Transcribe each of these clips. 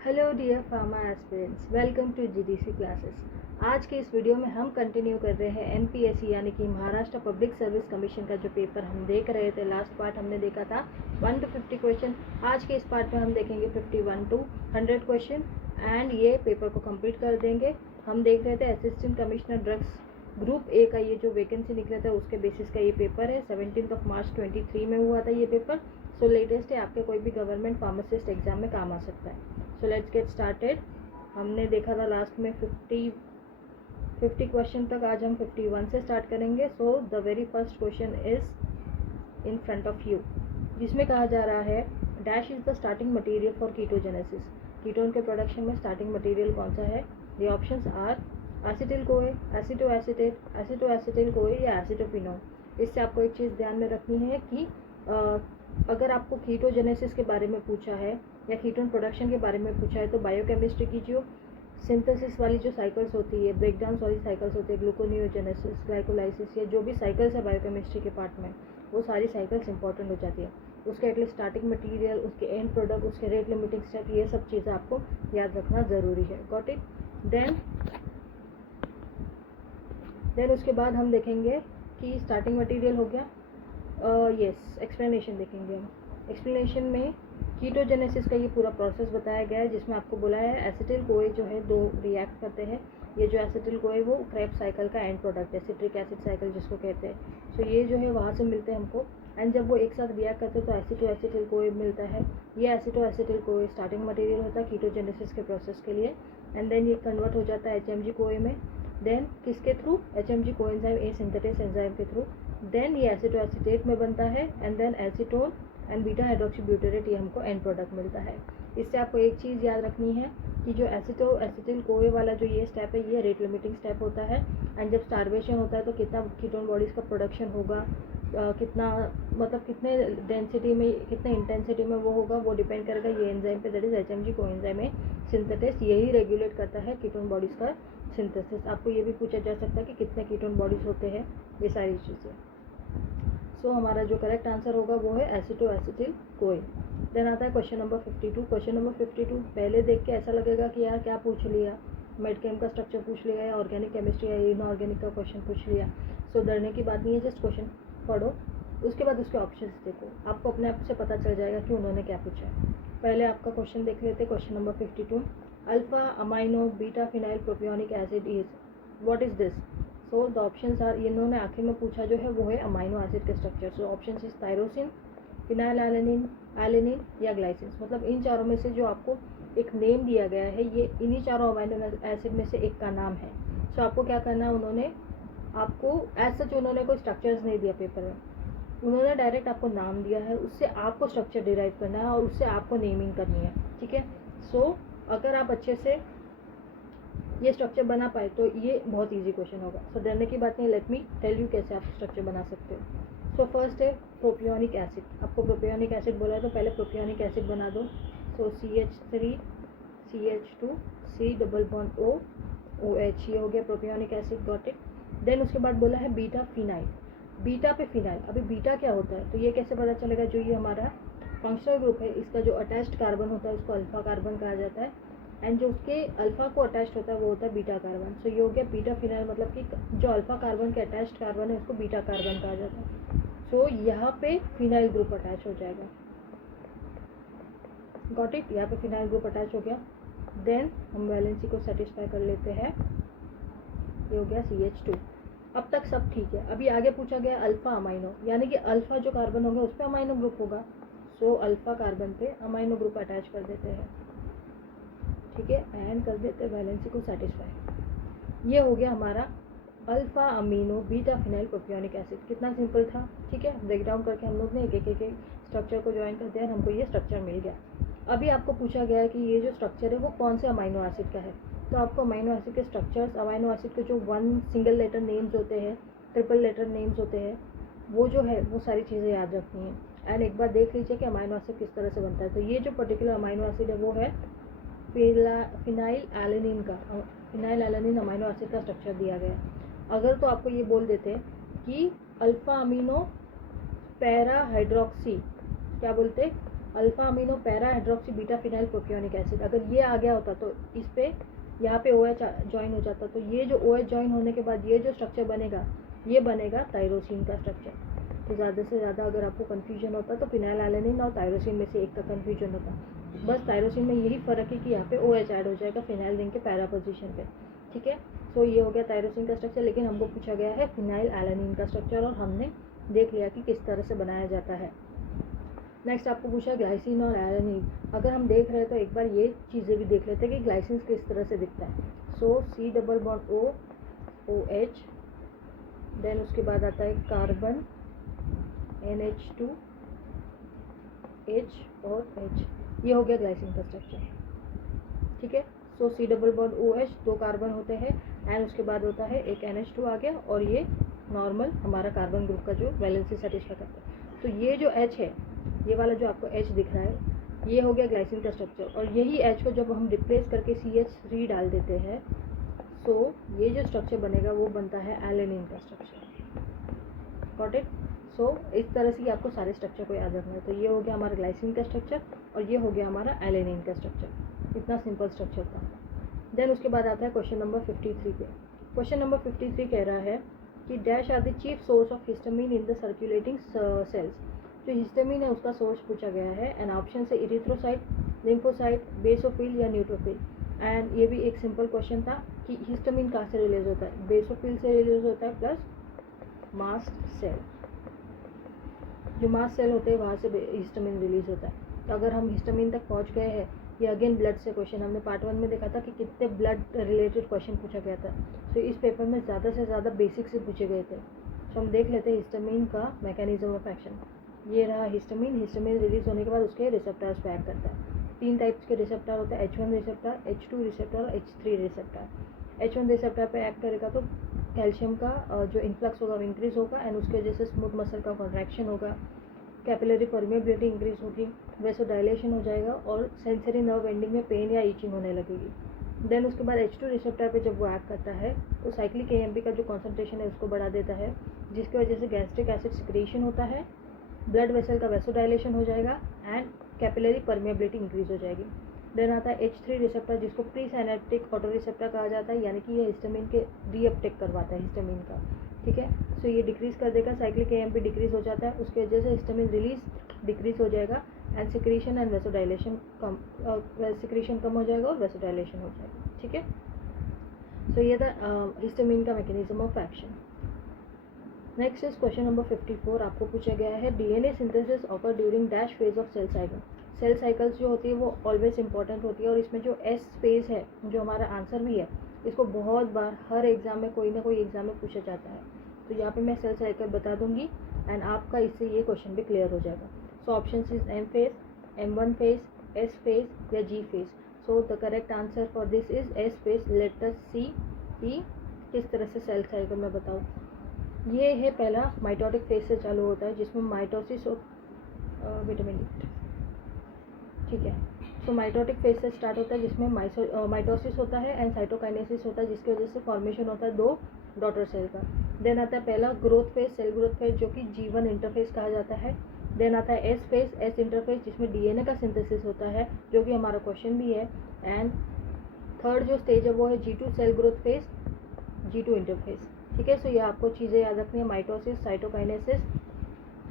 Hello dear pharma aspirants, welcome to GDC classes. आज के इस वीडियो में हम कंटिन्यू कर रहे हैं एमपीएससी यानी कि महाराष्ट्र पब्लिक सर्विस कमीशन का जो पेपर हम देख रहे थे। लास्ट पार्ट हमने देखा था 1 to 50 क्वेश्चन। आज के इस पार्ट में हम देखेंगे 51 to 100 क्वेश्चन एंड ये पेपर को कंप्लीट कर देंगे। हम देख रहे थे assistant commissioner drugs group A का ये जो वैकेंसी निकला था उसके बेसिस का ये पेपर है। 17 मार्च 23 में हुआ था ये पेपर। सो लेटेस्ट है, आपके कोई भी गवर्नमेंट फार्मासिस्ट एग्जाम में काम आ सकता है। So let's get started. हमने देखा था लास्ट में 50 क्वेश्चन तक। आज हम 51 से स्टार्ट करेंगे। So the very first question is in front of you, जिसमें कहा जा रहा है dash is the starting material for कीटोजेनेसिस। Ketone के प्रोडक्शन में स्टार्टिंग मटेरियल कौन सा है? द ऑप्शंस आर एसिटिल कोए, एसिटोएसिटेट, एसिटोएसिटिल कोए या एसिटोफिनोल। इससे आपको एक चीज़ ध्यान में रखनी है कि अगर आपको कीटोजेनेसिस के बारे में पूछा है या कीटोन प्रोडक्शन के बारे में पूछा है तो बायोकेमिस्ट्री की जो सिंथेसिस वाली जो साइकिल्स होती है, ब्रेकडाउन वाली साइकिल्स होती है, ग्लूकोनियोजेनेसिस, ग्लाइकोलाइसिस, या जो भी साइकिल्स है बायोकेमिस्ट्री के पार्ट में, वो सारी साइकिल्स इंपॉर्टेंट हो जाती है। उसके एटलीस्ट स्टार्टिंग मटेरियल, उसके एंड प्रोडक्ट, उसके रेट लिमिटिंग स्टेप, ये सब चीज़ें आपको याद रखना ज़रूरी है। Got it? देन उसके बाद हम देखेंगे कि स्टार्टिंग मटेरियल हो गया। यस, एक्सप्लेनेशन देखेंगे हम। एक्सप्लेनेशन में कीटोजेनेसिस का ये पूरा प्रोसेस बताया गया है, जिसमें आपको बोला है एसिटिल कोए जो है दो रिएक्ट करते हैं। ये जो एसिटिल कोए वो क्रेब्स साइकिल का एंड प्रोडक्ट है, सिट्रिक एसिड साइकिल जिसको कहते हैं। सो ये जो है वहाँ से मिलते हैं हमको, एंड जब वो एक साथ रिएक्ट करते हैं तो एसिटोएसिटिल कोए मिलता है। ये एसिटोएसिटिल कोए स्टार्टिंग मटेरियल होता है कीटोजेनेसिस के प्रोसेस के लिए। एंड देन ये कन्वर्ट हो जाता है एचएमजी कोए में। देन किसके through? HMG coenzyme A synthetase enzyme के थ्रू। देन ये एसिटोएसिटेट में बनता है and then acetone and beta hydroxybutyrate, ये हमको एंड प्रोडक्ट मिलता है। इससे आपको एक चीज़ याद रखनी है कि जो एसिटोएसिटिल कोए वाला जो ये स्टेप है ये रेट लिमिटिंग स्टेप होता है। एंड जब स्टार्वेशन होता है तो कितना कीटोन बॉडीज़ का प्रोडक्शन होगा, कितना मतलब कितने डेंसिटी में, कितने इंटेंसिटी में वो होगा, वो डिपेंड करेगा ये एंजाइम पे, दैट इज एचएमजी कोएंजाइम है सिंथेसिस। यही रेगुलेट करता है कीटोन बॉडीज़ का सिंथेसिस। आपको ये भी पूछा जा सकता है कि कितने कीटोन बॉडीज़ होते हैं, ये सारी चीज़ें। सो हमारा जो करेक्ट आंसर होगा वो है एसिटोएसिटिल कोए। देन आता है क्वेश्चन नंबर 52। क्वेश्चन नंबर 52 पहले देख के ऐसा लगेगा कि यार क्या पूछ लिया, मेडकेम का स्ट्रक्चर पूछ लिया या ऑर्गेनिक केमिस्ट्री या इनऑर्गेनिक का क्वेश्चन पूछ लिया। सो डरने की बात नहीं है, जस्ट क्वेश्चन पढ़ो, उसके बाद उसके ऑप्शंस देखो, आपको अपने आप से पता चल जाएगा कि उन्होंने क्या पूछा है। पहले आपका क्वेश्चन देख लेते हैं। Question number 52, alpha amino beta phenyl propionic acid is, what is this? So the options are, इन्होंने आखिर में पूछा जो है वो है अमाइनो एसिड के structure. So option is tyrosine, phenylalanine या ग्लाइसिन। मतलब इन चारों में से जो आपको एक नेम दिया गया है, ये इन्हीं चारों अमाइनो एसिड में से एक का नाम है। सो आपको क्या करना है, उन्होंने आपको एज सच उन्होंने कोई स्ट्रक्चर्स नहीं दिया पेपर में, उन्होंने डायरेक्ट आपको नाम दिया है, उससे आपको स्ट्रक्चर डिराइव करना है और उससे आपको नेमिंग करनी है। ठीक है? सो अगर आप अच्छे से ये स्ट्रक्चर बना पाए तो ये बहुत इजी क्वेश्चन होगा। सो डरने की बात नहीं, लेट मी टेल यू कैसे आप स्ट्रक्चर बना सकते हो। सो फर्स्ट है प्रोपियोनिक एसिड। आपको प्रोपियोनिक एसिड बोला है तो पहले प्रोपियोनिक एसिड बना दो। So CH3 CH2 C double bond O OH, ये हो गया propionic acid. Got it? Then उसके बाद बोला है बीटा फिनाइल। बीटा पे फिनाइल, अभी बीटा क्या होता है तो ये कैसे पता चलेगा? जो ये हमारा फंक्शनल ग्रुप है इसका जो अटैच्ड कार्बन होता है उसको अल्फा कार्बन कहा जाता है, एंड जो उसके अल्फा को अटैच्ड होता है वो होता है बीटा कार्बन। सो ये हो गया बीटा फिनाइल, मतलब कि जो अल्फा कार्बन के अटैच्ड कार्बन है उसको बीटा कार्बन कहा जाता है। सो यहाँ पे फिनाइल ग्रुप अटैच हो जाएगा। Got it? यहाँ पे फिनाइल ग्रुप अटैच हो गया। देन हम वैलेंसी को सेटिस्फाई कर लेते हैं, ये हो गया CH2। अब तक सब ठीक है। अभी आगे पूछा गया अल्फा अमाइनो, यानी कि अल्फा जो कार्बन होगा उस पर अमाइनो ग्रुप होगा। सो अल्फा कार्बन पे अमाइनो ग्रुप अटैच कर देते हैं। ठीक है? एंड कर देते हैं वैलेंसी को सेटिस्फाई। ये हो गया हमारा alpha amino beta phenyl propionic acid. कितना सिंपल था। ठीक है? ब्रेक डाउन करके हम लोग ने एक एक स्ट्रक्चर को ज्वाइन कर दिया और हमको ये स्ट्रक्चर मिल गया। अभी आपको पूछा गया है कि ये जो स्ट्रक्चर है वो कौन से अमाइनो एसिड का है, तो आपको अमाइनो एसिड के स्ट्रक्चर्स, अमाइनो एसिड के जो 1 सिंगल लेटर नेम्स होते हैं, ट्रिपल लेटर नेम्स होते हैं, वो जो है वो सारी चीज़ें याद रखनी है। एंड एक बार देख लीजिए कि अमाइनो एसिड किस तरह से बनता है। तो ये जो पर्टिकुलर अमाइनो एसिड है वो है फिनाइल एलेनिन का। फिनाइल एलेनिन अमाइनो एसिड का स्ट्रक्चर दिया गया है। अगर तो आपको ये बोल देते कि अल्फा अमीनो पैरा हाइड्रोक्सी, क्या बोलते, alpha amino para hydroxy beta phenyl propionic acid. अगर ये आ गया होता तो इस पे यहाँ पे OH ज्वाइन हो जाता, तो ये जो OH ज्वाइन होने के बाद ये जो स्ट्रक्चर बनेगा ये बनेगा टायरोसिन का स्ट्रक्चर। तो ज़्यादा से ज़्यादा अगर आपको कन्फ्यूजन होता तो फिनाइल एलेनिन और टायरोसिन में से एक का कन्फ्यूजन होता। बस टायरोसिन में यही फ़र्क है कि यहाँ पे OH ऐड हो जाएगा फिनाइल रिंग के पैरा पोजीशन पे, ठीक है। सो ये हो गया टायरोसिन का स्ट्रक्चर, लेकिन हमको पूछा गया है फिनाइल एलेनिन का स्ट्रक्चर और हमने देख लिया कि किस तरह से बनाया जाता है। नेक्स्ट आपको पूछा ग्लाइसिन और एलेनिन। अगर हम देख रहे हैं तो एक बार ये चीज़ें भी देख लेते हैं कि ग्लाइसिन किस तरह से दिखता है। So C double bond O OH, then उसके बाद आता है कार्बन NH2 H और H, ये हो गया ग्लाइसिन का स्ट्रक्चर, ठीक है। So C double bond OH, 2 carbon होते हैं एंड उसके बाद होता है एक NH2 आ गया और ये नॉर्मल हमारा कार्बन ग्रुप का जो वैलेंसी सेटिस्फाई करता है। तो ये जो H है, ये वाला जो आपको H दिख रहा है, ये हो गया ग्लाइसिन का स्ट्रक्चर। और यही H को जब हम रिप्लेस करके CH3 डाल देते हैं, सो ये जो स्ट्रक्चर बनेगा वो बनता है एलेनिन का स्ट्रक्चर। Got it. सो इस तरह से आपको सारे स्ट्रक्चर को याद रखना है। तो ये हो गया हमारा ग्लाइसिन का स्ट्रक्चर और ये हो गया हमारा एलेनिन का स्ट्रक्चर। इतना सिंपल स्ट्रक्चर था। देन उसके बाद आता है क्वेश्चन नंबर 53 पे। क्वेश्चन नंबर 53 कह रहा है कि dash are the chief source of histamine in the circulating cells. जो हिस्टामिन है उसका सोर्स पूछा गया है एंड ऑप्शन से इरिथ्रोसाइट, लिम्फोसाइट, बेसोफिल या न्यूट्रोफिल। एंड ये भी एक सिंपल क्वेश्चन था कि हिस्टामिन कहाँ से रिलीज होता है, बेसोफिल से रिलीज होता है प्लस मास्ट सेल। जो मास्ट सेल होते हैं वहाँ से हिस्टामिन रिलीज होता है। तो अगर हम हिस्टामिन तक पहुँच गए हैं, ये अगेन ब्लड से क्वेश्चन, हमने पार्ट 1 में देखा था कि कितने ब्लड रिलेटेड क्वेश्चन पूछा गया था। तो इस पेपर में ज़्यादा से ज़्यादा बेसिक से पूछे गए थे। तो हम देख लेते हैं हिस्टामिन का मैकेनिज्म ऑफ एक्शन। ये रहा हिस्टामिन। हिस्टामिन रिलीज होने के बाद उसके रिसेप्टर्स पे एक्ट करता है। 3 टाइप्स के रिसेप्टर होते हैं, H1 रिसेप्टर, H2 रिसेप्टर और H3 रिसेप्टर। H1 रिसेप्टर पे एक्ट करेगा तो कैल्शियम का जो इन्फ्लक्स होगा वो इंक्रीज होगा एंड उसके वजह से स्मूथ मसल का कॉन्ट्रैक्शन होगा, कैपिलरी परमेबिलिटी इंक्रीज होगी, वैसो डायलेशन हो जाएगा और सेंसरी नर्व एंडिंग में पेन या ईचिंग होने लगेगी। देन उसके बाद H2 रिसेप्टर पे जब वो एक्ट करता है तो साइक्लिक AMP का जो कॉन्सेंट्रेशन है उसको बढ़ा देता है, जिसकी वजह से गैस्ट्रिक एसिड सिक्रेशन होता है, ब्लड वेसल का वैसो डायलेशन हो जाएगा एंड कैपिलरी परमेबिलिटी इंक्रीज हो जाएगी। देन आता है H3 रिसेप्टर जिसको प्री साइनेप्टिक ऑटो रिसेप्टर कहा जाता है, यानी कि ये हिस्टामिन के रीअपटेक करवाता है हिस्टामिन का, ठीक है। सो ये डिक्रीज कर देगा, साइक्लिक AMP डिक्रीज हो जाता है, उसकी वजह से हिस्टामिन रिलीज डिक्रीज हो जाएगा and secretion and vasodilation कम, सिक्रीशन कम हो जाएगा और वैसो डायलेशन हो जाएगा, ठीक है। सो ये था हिस्टामिन का mechanism of action. Next is question number 54। आपको पूछा गया है DNA synthesis occur during dash phase of cell cycle. Cell cycles जो होती है वो ऑलवेज इंपॉर्टेंट होती है और इसमें जो S फेज है जो हमारा आंसर भी है, इसको बहुत बार हर एग्जाम में कोई ना कोई एग्जाम में पूछा जाता है। तो यहाँ पे मैं सेल साइकिल बता दूंगी एंड आपका इससे ये क्वेश्चन भी क्लियर हो जाएगा। So option is M phase, M1 phase, S phase या G phase. So the correct answer for this is S phase. Let us see कि किस तरह से सेल साइकिल में बताऊँ। ये है पहला माइटोटिक फेज से चालू होता है जिसमें माइटोसिस वेट अ मिनट, ठीक है। सो माइटोटिक फेज से स्टार्ट होता है जिसमें माइटोसिस होता है एंड साइटोकाइनेसिस होता है, जिसकी वजह से फॉर्मेशन होता है 2 डॉटर सेल का। देन आता है पहला growth phase, cell growth phase जो कि G1 इंटरफेज कहा जाता है। देन आता है S फेज, S इंटरफेज जिसमें DNA का सिंथेसिस होता है जो कि हमारा क्वेश्चन भी है। एंड थर्ड जो स्टेज है वो है G2 cell growth phase, G2 interphase, ठीक है। सो ये आपको चीज़ें याद रखनी है, माइटोसिस, साइटोकाइनेसिस,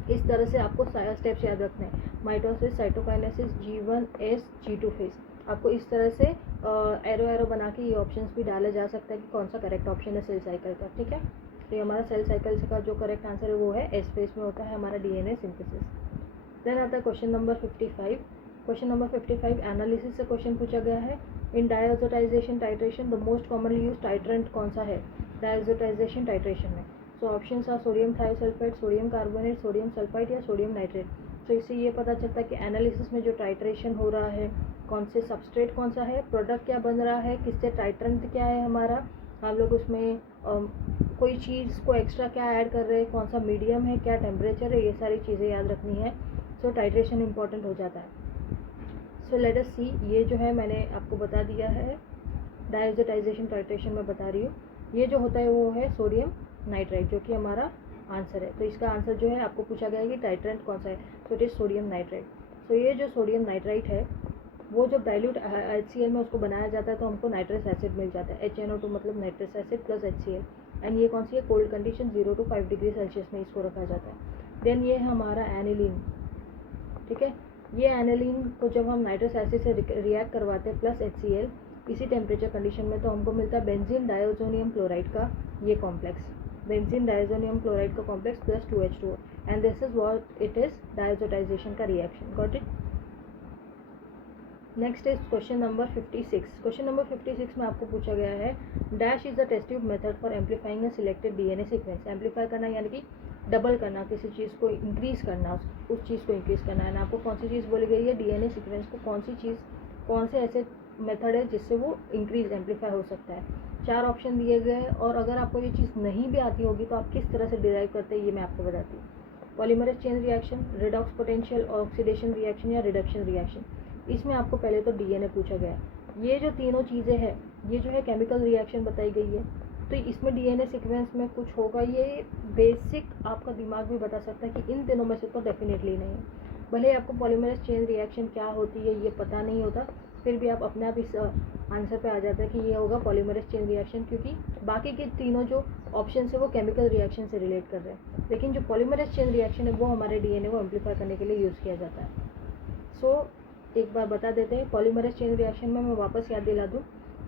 इस तरह से आपको स्टेप्स याद रखने हैं। Mitosis, cytokinesis, G1, S, G2 phase. आपको इस तरह से एरो बना के ये ऑप्शंस भी डाला जा सकता है कि कौन सा करेक्ट ऑप्शन है सेल साइकिल का, ठीक है। तो ये हमारा सेल साइकिल का जो करेक्ट आंसर है वो है S फेज में होता है हमारा DNA सिंथेसिस। देन आता है question number 55। Question number 55 analysis से क्वेश्चन पूछा गया है। In diazotization titration the most commonly use titrant कौन सा है डायजोटाइजेशन टाइट्रेशन में। So options are sodium thiosulphate, sodium carbonate, sodium sulphide या सोडियम नाइट्रेट। तो इससे ये पता चलता है कि एनालिसिस में जो टाइट्रेशन हो रहा है कौन से सबस्ट्रेट कौन सा है, प्रोडक्ट क्या बन रहा है, किससे टाइट्रेंट क्या है हमारा, हम लोग उसमें कोई चीज़ को एक्स्ट्रा क्या ऐड कर रहे हैं, कौन सा मीडियम है, क्या टेम्परेचर है, ये सारी चीज़ें याद रखनी है। सो टाइट्रेशन इंपॉर्टेंट हो जाता है। सो लेट अस सी, ये जो है मैंने आपको बता दिया है डायजोटाइजेशन टाइट्रेशन में बता रही हूँ। ये जो होता है वो है सोडियम नाइट्राइट जो कि हमारा आंसर है। तो इसका आंसर जो है आपको पूछा गया है कि टाइट्रेंट कौन सा है, तो इट इज सोडियम नाइट्राइट। सो ये जो सोडियम नाइट्राइट है वो जब डाइल्यूट HCl में उसको बनाया जाता है तो हमको नाइट्रस एसिड मिल जाता है, HNO2 मतलब nitrous acid plus HCl। And ये कौन सी है, cold condition 0 to 5 degree Celsius में इसको रखा जाता है। देन ये है हमारा एनिलीन, ठीक है। ये एनिलीन को जब हम नाइट्रस एसिड से रिएक्ट करवाते हैं प्लस HCl इसी टेम्परेचर कंडीशन में, तो हमको मिलता है बेंजीन डायोजोनियम क्लोराइड का ये कॉम्प्लेक्स, बेंजीन डायोजोनियम क्लोराइड का complex plus 2H2O, and this is what it is, diazotization का reaction. Got it. Next is question number 56। Question number 56 में आपको पूछा गया है dash is the test tube method for amplifying a selected DNA sequence. Amplify करना यानी कि double करना, किसी चीज़ को इंक्रीज करना, उस चीज़ को इंक्रीज करना है ना। आपको कौन सी चीज़ बोली गई है, DNA सीक्वेंस को कौन सी चीज़, कौन से ऐसे मेथड है जिससे वो इंक्रीज एम्पलीफाई हो सकता है। 4 ऑप्शन दिए गए हैं और अगर आपको ये चीज़ नहीं भी आती होगी तो आप किस तरह से डिराइव करते हैं ये मैं आपको बताती हूँ। Polymerase chain reaction, redox potential, oxidation reaction या रिडक्शन रिएक्शन। इसमें आपको पहले तो DNA पूछा गया है। ये जो तीनों चीज़ें हैं ये जो है केमिकल रिएक्शन बताई गई है, तो इसमें DNA सीक्वेंस में कुछ होगा, ये बेसिक आपका दिमाग भी बता सकता है कि इन तीनों में से तो डेफिनेटली नहीं है। भले आपको पॉलीमरेज चेन रिएक्शन क्या होती है ये पता नहीं होता, फिर भी आप अपने आप इस आंसर पे आ जाता है कि ये होगा पॉलीमरेज चेन रिएक्शन, क्योंकि बाकी के तीनों जो ऑप्शन है वो केमिकल रिएक्शन से रिलेट कर रहे हैं, लेकिन जो पॉलीमरेज चेन रिएक्शन है वो हमारे DNA को एम्पलीफाई करने के लिए यूज़ किया जाता है। सो एक बार बता देते हैं पॉलीमरेज चेन रिएक्शन में, मैं वापस याद दिला दूँ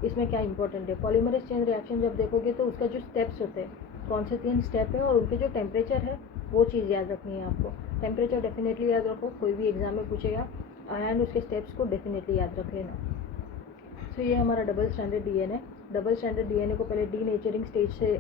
इसमें क्या इंपॉर्टेंट है। पॉलीमरेज चेन रिएक्शन जब देखोगे तो उसका जो स्टेप्स होते हैं, कौन से 3 स्टेप है और उनके जो टेम्परेचर है वो चीज़ याद रखनी है आपको। टेम्परेचर डेफिनेटली याद रखो, कोई भी एग्जाम में पूछेगा, एंड उसके स्टेप्स को डेफिनेटली याद रख लेना। सो ये हमारा double standard DNA। Double standard DNA को पहले डीनेचरिंग स्टेज से,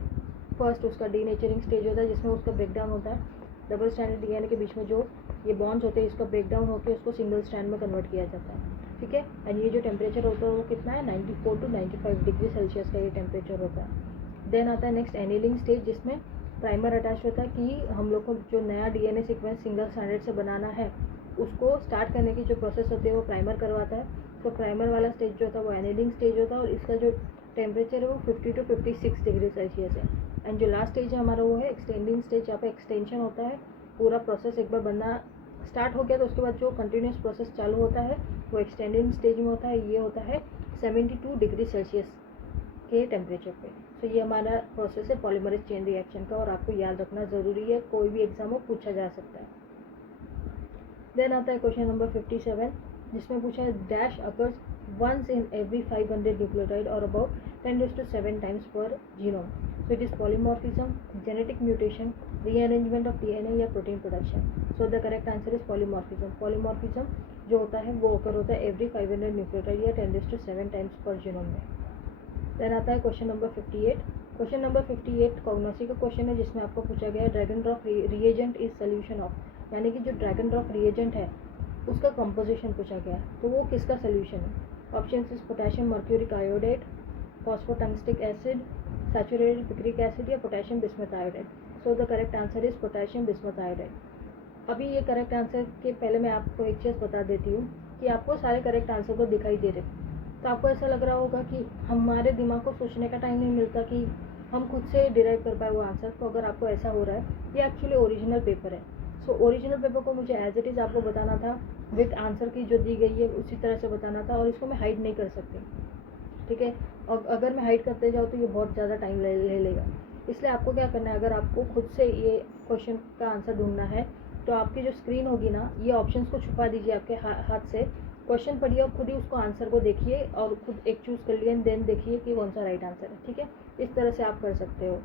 फर्स्ट उसका डीनेचरिंग स्टेज होता है जिसमें उसका ब्रेकडाउन होता है। डबल स्टैंडर्ड DNA के बीच में जो ये बॉन्ड्स होते हैं इसका ब्रेकडाउन होकर उसको सिंगल स्ट्रैंड में कन्वर्ट किया जाता है, ठीक है। एंड ये जो टेम्परेचर होता है वो कितना है, 94 to 95 डिग्री सेल्सियस का ये टेम्परेचर होता है। देन आता है नेक्स्ट एनिलिंग स्टेज, जिसमें प्राइमर अटैच होता है कि हम लोग को जो नया DNA सीक्वेंस सिंगल स्टैंडर्ड से बनाना है उसको स्टार्ट करने की जो प्रोसेस होती है वो प्राइमर करवाता है। तो प्राइमर वाला स्टेज जो होता है वो एनिलिंग स्टेज होता है और इसका जो टेम्परेचर है वो 50 to 56 डिग्री सेल्सियस है। एंड जो लास्ट स्टेज है हमारा वो है एक्सटेंडिंग स्टेज, यहाँ पे एक्सटेंशन होता है। पूरा प्रोसेस एक बार बनना स्टार्ट हो गया तो उसके बाद जो कंटिन्यूस प्रोसेस चालू होता है वो एक्सटेंडिंग स्टेज में होता है। ये होता है 72 डिग्री सेल्सियस के टेम्परेचर पे। तो ये हमारा प्रोसेस है पॉलीमरेज चेन रिएक्शन का और आपको याद रखना ज़रूरी है, कोई भी एग्जाम में पूछा जा सकता है। देन आता है क्वेश्चन नंबर 57 जिसमें पूछा है dash occurs once in every 500 nucleotide और about 10⁻⁷ times per genome. So it is polymorphism, genetic mutation, rearrangement of DNA या protein production. So the correct answer is polymorphism. Polymorphism जो होता है वो अकर होता है एवरी 500 न्यूक्लियोटाइड या 10⁻⁷ टाइम्स पर जीनोम में। देन आता है क्वेश्चन नंबर 58। क्वेश्चन नंबर 58 कॉग्नोसी का क्वेश्चन है जिसमें आपको पूछा गया है dragon drop reagent is solution of, यानी कि जो ड्रैगन ड्रॉप रिएजेंट है उसका कंपोजिशन पूछा गया है, तो वो किसका सोल्यूशन है। Option is potassium mercuric iodate, phosphotungstic acid, saturated picric acid या potassium bismuth iodate. So the correct answer is potassium bismuth iodate. अभी ये करेक्ट आंसर के पहले मैं आपको एक चीज़ बता देती हूँ कि आपको सारे करेक्ट आंसर तो दिखाई दे रहे, तो आपको ऐसा लग रहा होगा कि हमारे दिमाग को सोचने का टाइम नहीं मिलता कि हम खुद से डिराइव कर पाए वो आंसर। तो अगर आपको ऐसा हो रहा है, ये एक्चुअली ओरिजिनल पेपर है। सो ओरिजिनल पेपर को मुझे एज इट इज़ आपको बताना था, विद आंसर की जो दी गई है उसी तरह से बताना था, और इसको मैं हाइड नहीं कर सकती, ठीक है। और अगर मैं हाइड करते जाऊँ तो ये बहुत ज़्यादा टाइम ले लेगा। इसलिए आपको क्या करना है, अगर आपको खुद से ये क्वेश्चन का आंसर ढूंढना है तो आपकी जो स्क्रीन होगी ना, ये ऑप्शंस को छुपा दीजिए आपके हाथ से, क्वेश्चन पढ़िए और खुद ही उसको आंसर को देखिए और खुद एक चूज़ कर लिए, देन देखिए कि कौन सा राइट आंसर है, ठीक है। इस तरह से आप कर सकते हो,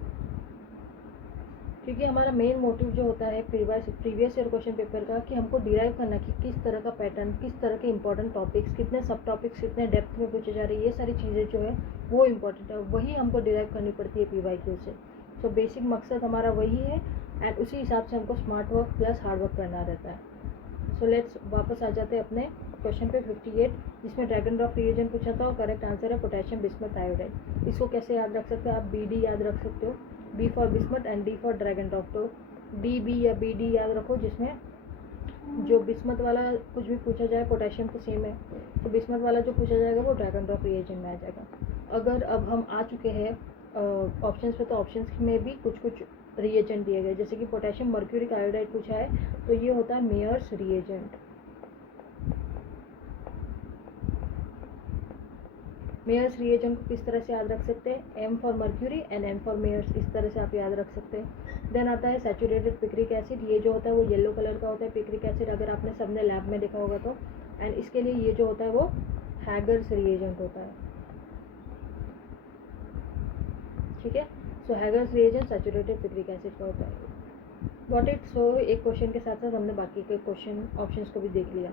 क्योंकि हमारा मेन मोटिव जो होता है प्रीवियस ईयर क्वेश्चन पेपर का कि हमको डिराइव करना कि किस तरह का पैटर्न, किस तरह के इंपॉर्टेंट टॉपिक्स, कितने सब टॉपिक्स कितने डेप्थ में पूछे जा रहे हैं, ये सारी चीज़ें जो है वो इंपॉर्टेंट है, वही हमको डिराइव करनी पड़ती है PYQ से। सो बेसिक मकसद हमारा वही है एंड उसी हिसाब से हमको smart work plus hard work करना रहता है। सो लेट्स वापस आ जाते हैं अपने क्वेश्चन पे 58 जिसमें ड्रैगन ड्रॉप रिएजेंट पूछा था और करेक्ट आंसर है पोटेशियम बिस्मथ आयोडाइड। इसको कैसे याद रख सकते हो आप, BD याद रख सकते हो, B for bismuth and D for dragon drop. तो DB या BD याद रखो, जिसमें जो बिस्मथ वाला कुछ भी पूछा जाए पोटेशियम तो सेम है, तो बिस्मथ वाला जो पूछा जाएगा वो ड्रैगन ड्रॉप रिएजेंट में आ जाएगा। अगर अब हम आ चुके हैं ऑप्शंस पे, तो ऑप्शंस में भी कुछ कुछ रिएजेंट दिए गए, जैसे कि पोटेशियम मर्क्यूरिक आयोडाइड पूछा है तो ये होता है मेयर्स रिएजेंट। मेयर्स रिएजेंट को किस तरह से याद रख सकते हैं, M for mercury and N for Mayer's, इस तरह से आप याद रख सकते हैं। देन आता है सैचुरेटेड पिक्रिक एसिड, ये जो होता है वो येलो कलर का होता है पिक्रिक एसिड, अगर आपने सबने लैब में देखा होगा तो। एंड इसके लिए ये जो होता है वो हैगर्स रिएजेंट होता है, ठीक है। सो हैगर्स रिएजेंट सैचुरेटेड पिक्रिक एसिड का होता है। Got it. सो एक क्वेश्चन के साथ साथ हमने बाकी के क्वेश्चन ऑप्शंस को भी देख लिया।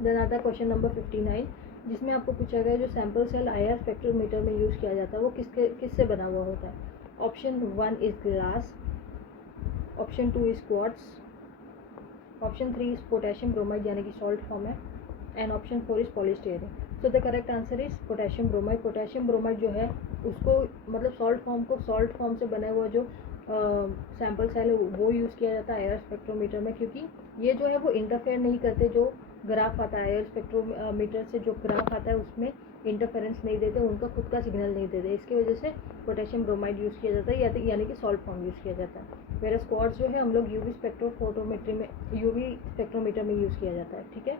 देन आता है क्वेश्चन नंबर 59, जिसमें आपको पूछा गया जो सैम्पल सेल IR स्पेक्ट्रोमीटर में यूज़ किया जाता है वो किससे बना हुआ होता है। Option 1 is glass, option 2 is quartz, option 3 is potassium bromide यानी कि सॉल्ट फॉर्म है, and option 4 is polystyrene. So the correct answer is potassium bromide. Potassium bromide जो है उसको मतलब सॉल्ट फॉर्म से बना हुआ जो सैम्पल सेल है वो यूज़ किया जाता है IR स्पेक्ट्रोमीटर में, क्योंकि ये जो है वो इंटरफेयर नहीं करते, जो ग्राफ आता है IR स्पेक्ट्रोमीटर से जो ग्राफ आता है उसमें इंटरफेरेंस नहीं देते, उनका खुद का सिग्नल नहीं देते, इसकी वजह से पोटेशियम ब्रोमाइड यूज़ किया जाता है यानी कि सॉल्ट फॉर्म यूज़ किया जाता है। वेरा क्वार्ट्ज जो है हम लोग यूवी स्पेक्ट्रोमीटर में यूज़ किया जाता है, ठीक है।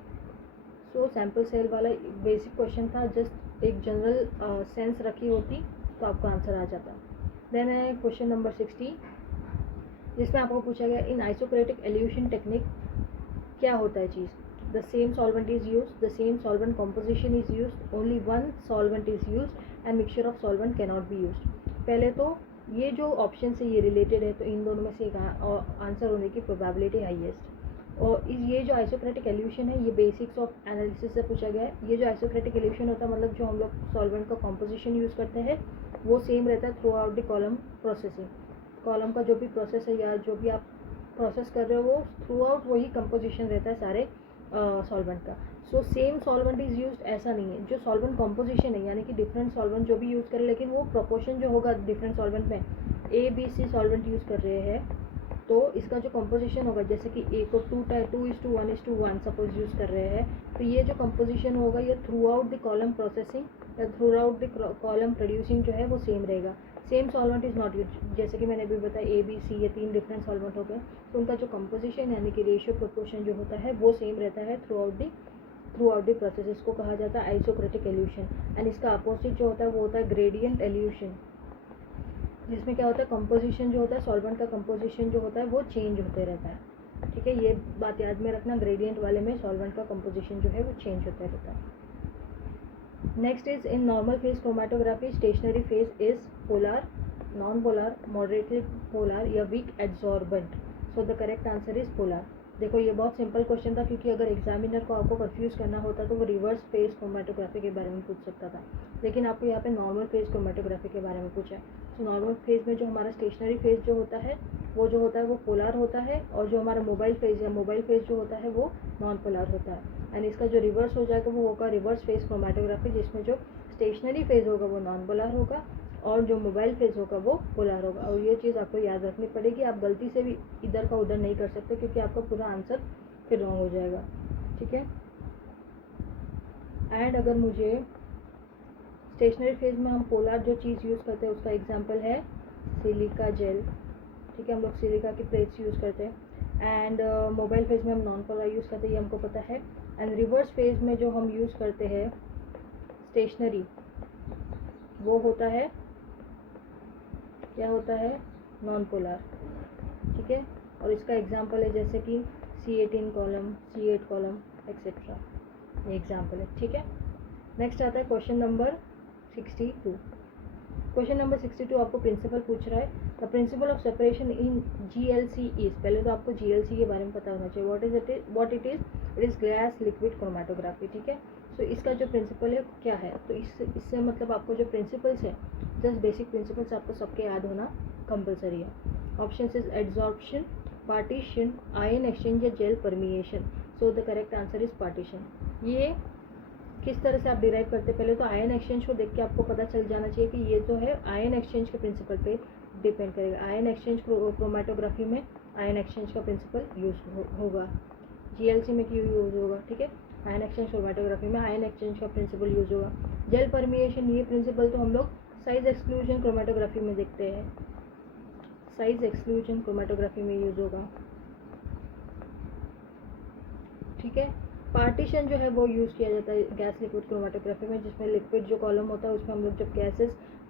सो सैम्पल सेल वाला बेसिक क्वेश्चन था, जस्ट एक जनरल सेंस रखी होती तो आपको आंसर आ जाता। देन है क्वेश्चन नंबर 60, जिसमें आपको पूछा गया इन आइसोक्रेटिक एल्यूशन टेक्निक क्या होता है चीज़। The same solvent is use, the same solvent composition is use, only one solvent is use and mixture of solvent can not be use. पहले तो ये जो ऑप्शन से ये रिलेटेड है तो इन दोनों में से एक आंसर होने की प्रोबेबिलिटी हाईएस्ट। और ये जो आइसोक्रेटिक एल्यूशन है ये बेसिक्स ऑफ एनालिसिस से पूछा गया है। ये जो आइसोक्रेटिक एल्यूशन होता है मतलब जो हम लोग सॉल्वेंट का कॉम्पोजिशन यूज़ करते हैं वो सेम रहता है through out the column processing. Column का जो भी प्रोसेस है या जो भी आप प्रोसेस कर रहे हो वो थ्रू आउट वही कंपोजिशन रहता है सारे सॉल्वेंट का। So same solvent is used ऐसा नहीं है, जो सॉल्वेंट कॉम्पोजिशन है यानी कि डिफरेंट सॉल्वेंट जो भी यूज़ करें लेकिन वो प्रोपोर्शन जो होगा डिफरेंट सॉल्वेंट में, ABC सॉल्वेंट यूज़ कर रहे हैं तो इसका जो कंपोजिशन होगा जैसे कि A को 2:1:1 सपोज यूज़ कर रहे हैं तो ये जो कंपोजिशन होगा ये throughout the column processing या throughout the column producing जो है वो सेम रहेगा। Same solvent is not use, जैसे कि मैंने अभी बताया ABC ये 3 डिफरेंट सॉल्वेंट हो गए तो उनका जो कंपोजिशन यानी कि रेशियो प्रोपोर्शन जो होता है वो सेम रहता है थ्रू आउट द प्रोसेस। इसको कहा जाता है आइसोक्रेटिक एल्यूशन। एंड इसका अपोजिट जो होता है वो होता है ग्रेडियंट एल्यूशन, जिसमें क्या होता है कंपोजिशन जो होता है सॉल्वेंट का कंपोजिशन जो होता है वो चेंज होते रहता है, ठीक है। ये बात याद में रखना, ग्रेडियंट वाले में सॉल्वेंट का कंपोजिशन जो है वो चेंज होता रहता है। Next is in normal phase chromatography stationary phase is polar, non polar, moderately polar या weak adsorbent. So the correct answer is polar. देखो ये बहुत सिंपल क्वेश्चन था क्योंकि अगर एग्जामिनर को आपको कंफ्यूज करना होता तो वो रिवर्स फेज क्रोमेटोग्राफी के बारे में पूछ सकता था, लेकिन आपको यहाँ पे नॉर्मल फेज क्रोमेटोग्राफी के बारे में पूछा है। तो नॉर्मल फेज में जो हमारा स्टेशनरी फेज जो होता है वो पोलर होता है और जो हमारा मोबाइल फेज जो होता है वो नॉन पोलर होता है। एंड इसका जो रिवर्स हो जाएगा वो होगा रिवर्स फेज क्रोमेटोग्राफी, जिसमें जो स्टेशनरी फेज होगा वो नॉन पोलर होगा और जो मोबाइल फेज होगा वो पोलर होगा। और ये चीज़ आपको याद रखनी पड़ेगी, आप गलती से भी इधर का उधर नहीं कर सकते क्योंकि आपका पूरा आंसर फिर रॉन्ग हो जाएगा, ठीक है। एंड अगर मुझे स्टेशनरी फेज में हम पोलर जो चीज़ यूज़ करते हैं उसका एग्जांपल है सिलिका जेल, ठीक है, हम लोग सिलिका की प्लेट्स यूज़ करते हैं। एंड मोबाइल फेज में हम नॉन पोलर यूज़ करते हैं, ये हमको पता है। एंड रिवर्स फेज में जो हम यूज़ करते हैं स्टेशनरी वो होता है क्या होता है नॉन पोलर, ठीक है। और इसका एग्जांपल है जैसे कि C18 column, C8 column etcetera, ये एग्जांपल है, ठीक है। नेक्स्ट आता है क्वेश्चन नंबर 62। क्वेश्चन नंबर 62 आपको प्रिंसिपल पूछ रहा है the principle of separation in GLC is. पहले तो आपको GLC के बारे में पता होना चाहिए, what it is glass liquid chromatography, ठीक है। सो इसका जो प्रिंसिपल है क्या है, तो इससे मतलब आपको जो प्रिंसिपल्स है जस्ट बेसिक प्रिंसिपल्स आपको सबके याद होना कंपलसरी है। Option is adsorption, partition, ion exchange या gel permeation. So the correct answer is partition. ये किस तरह से आप डिराइव करते हैं, पहले तो आयन एक्सचेंज को देख के आपको पता चल जाना चाहिए कि ये जो है आयन एक्सचेंज के प्रिंसिपल पे डिपेंड करेगा। आयन एक्सचेंज क्रोमेटोग्राफी में आयन एक्सचेंज का प्रिंसिपल यूज होगा, GLC में क्यों यूज होगा, ठीक है। आयन एक्सचेंज क्रोमेटोग्राफी में आयन एक्सचेंज का प्रिंसिपल यूज होगा। जेल परमिएशन ये प्रिंसिपल तो हम लोग साइज एक्सक्लूजन क्रोमेटोग्राफी में देखते हैं, साइज एक्सक्लूजन क्रोमेटोग्राफी में यूज होगा, ठीक है। पार्टीशन जो है वो यूज़ किया जाता है गैस लिक्विड क्रोमेटोग्राफी में, जिसमें लिक्विड जो कॉलम होता है उसमें हम लोग जब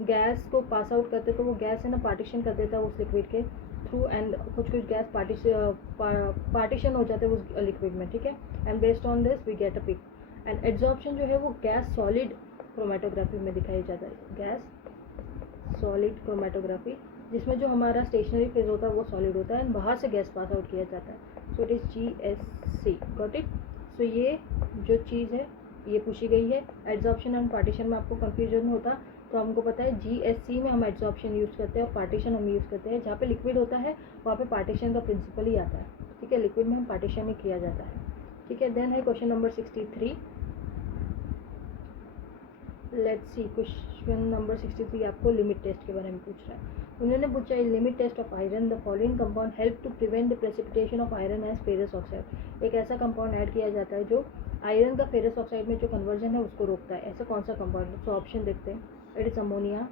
गैस को पास आउट करते हैं तो वो गैस है ना पार्टीशन कर देता है उस लिक्विड के थ्रू, एंड कुछ गैस पार्टीशन हो जाते हैं उस लिक्विड में, ठीक है। And based on this we get a peak. And adsorption जो है वो गैस सॉलिड क्रोमेटोग्राफी में दिखाई जाता है, गैस सॉलिड क्रोमेटोग्राफी, जिसमें जो हमारा स्टेशनरी फेज होता है वो सॉलिड होता है एंड बाहर से गैस पास आउट किया जाता है। So it is GSC, got it. So ये जो चीज़ है ये पूछी गई है। एड्जॉर्प्शन एंड पार्टीशन में आपको कंफ्यूजन होता तो हमको पता है GSC में हम एड्जॉर्प्शन यूज़ करते हैं और पार्टीशन हम यूज़ करते हैं। जहाँ पे लिक्विड होता है वहाँ पे पार्टीशन का प्रिंसिपल ही आता है, ठीक है। लिक्विड में हम पार्टीशन ही किया जाता है, ठीक है। देन है question number 63। Let's see, question number 63 आपको लिमिट टेस्ट के बारे में पूछ रहा है। उन्होंने पूछा है limit test of iron, the following compound help to prevent the precipitation of iron as ferrous oxide. एक ऐसा कंपाउंड ऐड किया जाता है जो आयरन का फेरस ऑक्साइड में जो कन्वर्जन है उसको रोकता है। ऐसा कौन सा कंपाउंड है? तो ऑप्शन देखते हैं। It is ammonia,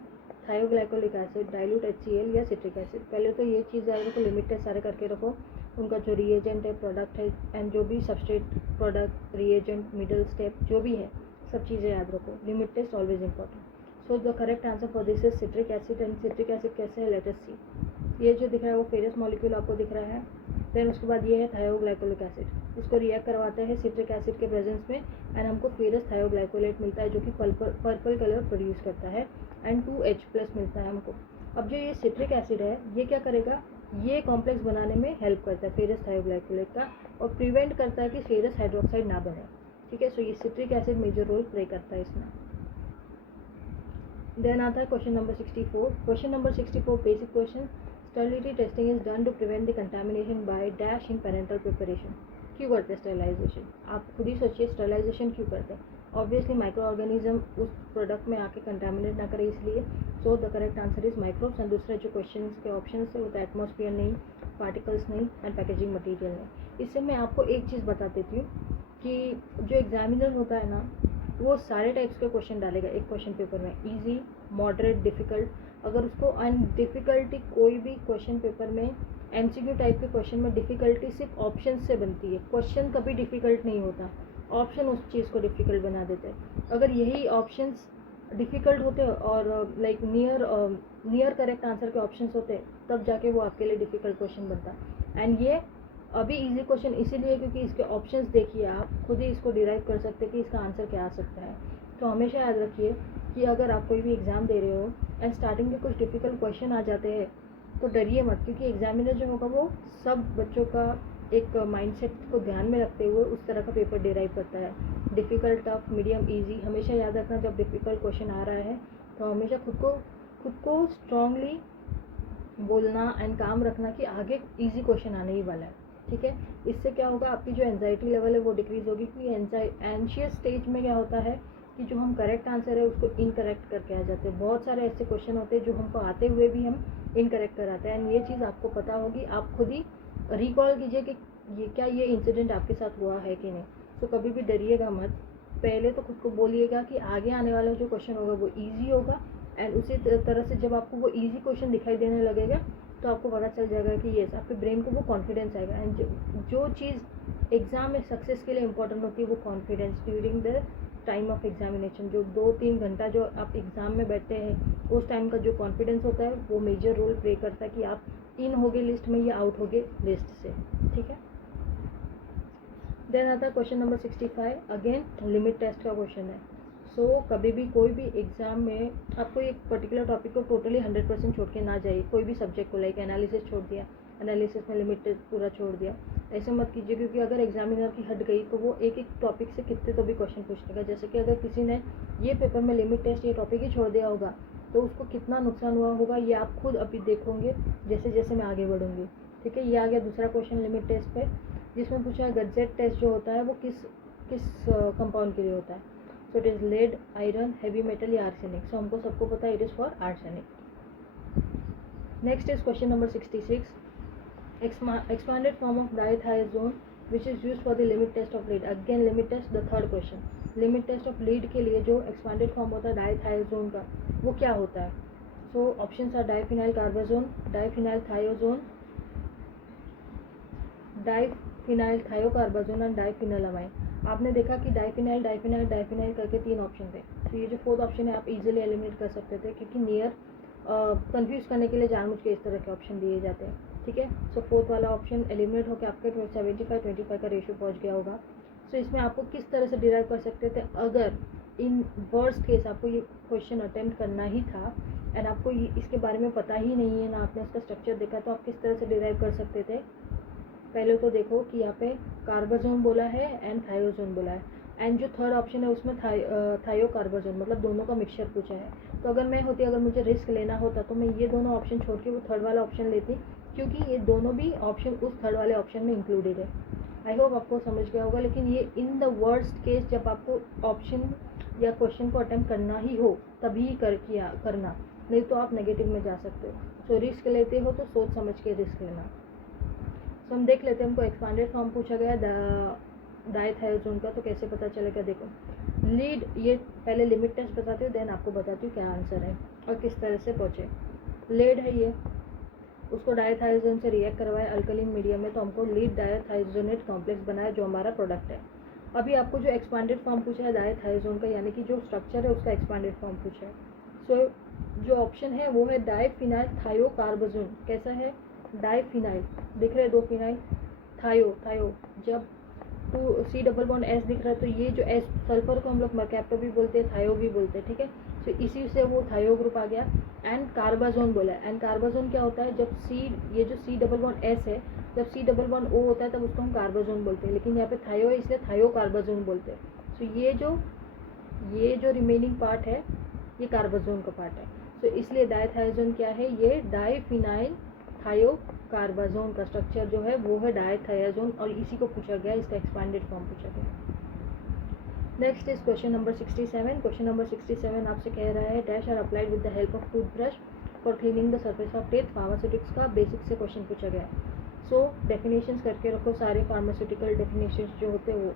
थायोग्लाइकोलिक acid, dilute HCl या सिट्रिक एसिड। पहले तो ये चीज़ याद रखो, लिमिट टेस्ट सारे करके रखो। उनका जो रिएजेंट है, प्रोडक्ट है एंड जो भी substrate, product, reagent, middle step जो भी है सब चीज़ें याद रखो। Limit test always important. So the correct answer for this is citric acid. And citric acid कैसे है, लेट अस सी। ये जो दिख रहा है वो फेरस मॉलिक्यूल आपको दिख रहा है। देन उसके बाद ये है थायोग्लाइकोलिक एसिड। इसको रिएक्ट करवाते हैं सिट्रिक एसिड के प्रेजेंस में एंड हमको फेरस थायोग्लाइकोलेट मिलता है जो कि पर्पल कलर प्रोड्यूस करता है एंड 2H+ मिलता है हमको। अब जो ये सिट्रिक एसिड है ये क्या करेगा, ये कॉम्प्लेक्स बनाने में हेल्प करता है फेरस थायोग्लाइकोलेट का और प्रिवेंट करता है कि फेरस हाइड्रोक्साइड ना बने, ठीक है। सो ये citric acid major role play करता है इसमें। देन आता है question number 64। Question number 64 basic question. Sterility testing is done to prevent the contamination by dash in parental preparation. क्यों करते हैं स्टेरिलाइजेशन? आप खुद ही सोचिए, स्टेरिलाइजेशन क्यों करते हैं? ऑब्वियसली माइक्रो ऑर्गेनिज्म उस प्रोडक्ट में आके कंटामिनेट ना करे इसलिए। सो the correct answer is microbes. And दूसरे जो क्वेश्चन के ऑप्शन है वो तो एटमॉस्फेयर नहीं, पार्टिकल्स नहीं एंड पैकेजिंग मटीरियल नहीं। इससे मैं आपको एक चीज़ बता देती हूँ कि जो एग्जामिनर होता है ना वो सारे टाइप्स के क्वेश्चन डालेगा एक क्वेश्चन पेपर में, इजी, मॉडरेट, डिफ़िकल्ट। अगर उसको डिफ़िकल्टी कोई भी क्वेश्चन पेपर में MCQ टाइप के क्वेश्चन में डिफ़िकल्टी सिर्फ ऑप्शन से बनती है, क्वेश्चन कभी डिफ़िकल्ट नहीं होता, ऑप्शन उस चीज़ को डिफ़िकल्ट बना देते हैं। अगर यही ऑप्शंस डिफ़िकल्ट होते और लाइक नियर करेक्ट आंसर के ऑप्शंस होते तब जाके वो आपके लिए डिफ़िकल्ट क्वेश्चन बनता। एंड ये अभी इजी क्वेश्चन इसीलिए क्योंकि इसके ऑप्शंस देखिए, आप खुद ही इसको डिराइव कर सकते हैं कि इसका आंसर क्या आ सकता है। तो हमेशा याद रखिए कि अगर आप कोई भी एग्ज़ाम दे रहे हो एंड स्टार्टिंग में कुछ डिफ़िकल्ट क्वेश्चन आ जाते हैं तो डरिए मत, क्योंकि एग्जामिनर जो होगा वो सब बच्चों का एक माइंडसेट को ध्यान में रखते हुए उस तरह का पेपर डिराइव करता है। Difficult, tough, medium, easy. हमेशा याद रखना जब डिफ़िकल्ट क्वेश्चन आ रहा है तो हमेशा खुद को स्ट्रांगली बोलना एंड काम रखना कि आगे ईजी क्वेश्चन आने ही वाला है, ठीक है। इससे क्या होगा, आपकी जो एंजाइटी लेवल है वो डिक्रीज़ होगी, क्योंकि एंशियस स्टेज में क्या होता है कि जो हम करेक्ट आंसर है उसको इनकरेक्ट करके आ जाते हैं। बहुत सारे ऐसे क्वेश्चन होते हैं जो हमको आते हुए भी हम इनकरेक्ट कराते हैं एंड ये चीज़ आपको पता होगी। आप खुद ही रिकॉल कीजिए कि ये इंसिडेंट आपके साथ हुआ है कि नहीं। तो कभी भी डरिएगा मत, पहले तो खुद को बोलिएगा कि आगे आने वाला जो क्वेश्चन होगा वो ईजी होगा एंड उसी तरह से जब आपको वो ईजी क्वेश्चन दिखाई देने लगेगा तो आपको पता चल जाएगा कि येस, आपके ब्रेन को वो कॉन्फिडेंस आएगा। एंड जो चीज़ एग्ज़ाम में सक्सेस के लिए इंपॉर्टेंट होती है वो confidence during the time of examination. जो 2-3 घंटा जो आप एग्ज़ाम में बैठते हैं उस टाइम का जो कॉन्फिडेंस होता है वो मेजर रोल प्ले करता है कि आप इन होगे लिस्ट में या आउट होगे लिस्ट से, ठीक है। देन आता है question number 65। Again limit test का क्वेश्चन है। सो कभी भी कोई भी एग्ज़ाम में आपको एक पर्टिकुलर टॉपिक को टोटली 100% छोड़ के ना जाइए। कोई भी सब्जेक्ट को, लाइक एनालिसिस छोड़ दिया, एनालिसिस में लिमिट टेस्ट पूरा छोड़ दिया, ऐसे मत कीजिए, क्योंकि अगर एग्जामिनर की हट गई तो वो एक टॉपिक से कितने तो भी क्वेश्चन पूछ लेगा। जैसे कि अगर किसी ने ये पेपर में लिमिट टेस्ट ये टॉपिक ही छोड़ दिया होगा तो उसको कितना नुकसान हुआ होगा ये आप खुद अभी देखोगे जैसे जैसे मैं आगे बढ़ूँगी, ठीक है। ये आ गया दूसरा क्वेश्चन लिमिट टेस्ट पे, जिसमें पूछा है गजेट टेस्ट जो होता है वो किस कंपाउंड के लिए होता है। So it is lead, iron, heavy metal या आर्सेनिक। सो हमको सबको पता है it is for arsenic. Next is question number 66। expanded form of diethiazone which is used for the limit test of lead. Again limit test, the third question. Limit test of lead के लिए जो expanded form होता है डाइथायोजोन का वो क्या होता है? So options are diphenyl carbazone, diphenyl thiazone, diphenyl thiocarbazone and diphenylamine. आपने देखा कि डाइफिनाइल डाइफिनाइल डाइफिनाइल करके 3 ऑप्शन थे, तो ये जो 4th ऑप्शन है आप इजीली एलिमिनेट कर सकते थे, क्योंकि नियर कंफ्यूज करने के लिए जानबूझ के इस तरह के ऑप्शन दिए जाते हैं, ठीक है। सो 4th वाला ऑप्शन एलिमिनेट होकर आपके 75-25 का रेशियो पहुंच गया होगा। सो इसमें आपको किस तरह से डिराइव कर सकते थे, अगर इन वर्स्ट केस आपको ये क्वेश्चन अटेम्प्ट करना ही था एंड आपको इसके बारे में पता ही नहीं है, ना आपने इसका स्ट्रक्चर देखा, तो आप किस तरह से डिराइव कर सकते थे। पहले तो देखो कि यहाँ पे कार्बाजोन बोला है एंड थायोजोन बोला है, एंड जो थर्ड ऑप्शन है उसमें थायो कार्बाजोन, मतलब दोनों का मिक्सचर पूछा है। तो अगर मैं होती, अगर मुझे रिस्क लेना होता तो मैं ये दोनों ऑप्शन छोड़ के वो थर्ड वाला ऑप्शन लेती, क्योंकि ये दोनों भी ऑप्शन उस थर्ड वाले ऑप्शन में इंक्लूडेड है। आई होप आपको समझ गया होगा। लेकिन ये इन द वर्स्ट केस जब आपको ऑप्शन या क्वेश्चन को अटेम्प्ट करना ही हो तभी करना, नहीं तो आप नेगेटिव में जा सकते हो। सो रिस्क लेते हो तो सोच समझ के रिस्क लेना। तो हम देख लेते हैं, हमको एक्सपांडेड फॉर्म पूछा गया डाइथायोजोन का, तो कैसे पता चलेगा। देखो लीड, ये पहले लिमिट टेस्ट बताती हूँ, देन आपको बताती हूँ क्या आंसर है और किस तरह से पहुँचे। लीड है ये, उसको डाइथायोजोन से रिएक्ट करवाए अल्कलीन मीडियम में, तो हमको लीड डाइथायोजोनेट कॉम्प्लेक्स बनाया जो हमारा प्रोडक्ट है। अभी आपको जो एक्सपांडेड फॉर्म पूछा है डाइथायोजोन का, यानी कि जो स्ट्रक्चर है उसका एक्सपांडेड फॉर्म पूछा है। सो जो ऑप्शन है वो है डाइफिनाइल थायोकार्बाजोन। कैसा है, डाइफिनाइल, दिख रहे 2 फिनाइल, थायो, जब 2 C++ दिख रहा है तो ये जो एस सल्फर को हम लोग मर्कैप्टो भी बोलते हैं, थायो भी बोलते हैं, ठीक है। तो इसी से वो थायो ग्रुप आ गया। एंड कार्बाजोन बोला है, एंड कार्बाजोन क्या होता है, जब ये जो C++ है, जब C++ O होता है तब उसको हम कार्बाजोन बोलते हैं, लेकिन यहाँ पे थायो है इसलिए थायो कार्बाजोन बोलते हैं। तो ये जो रिमेनिंग पार्ट है ये कार्बाजोन का पार्ट है। तो इसलिए डाइथायोजोन क्या है, ये डाइफिनाइल थायोकार्बाजोन का स्ट्रक्चर जो है वो है डाइथायोजोन, और इसी को पूछा गया, इसका एक्सपांडेड फॉर्म पूछा गया। Next is question number 67। Question number 67 आपसे कह रहा है dash are applied with the help of toothbrush for cleaning the surface of teeth. Pharmaceutics का बेसिक से क्वेश्चन पूछा गया। सो डेफिनेशंस करके रखो सारे फार्मास्यूटिकल डेफिनेशंस जो होते हैं वो,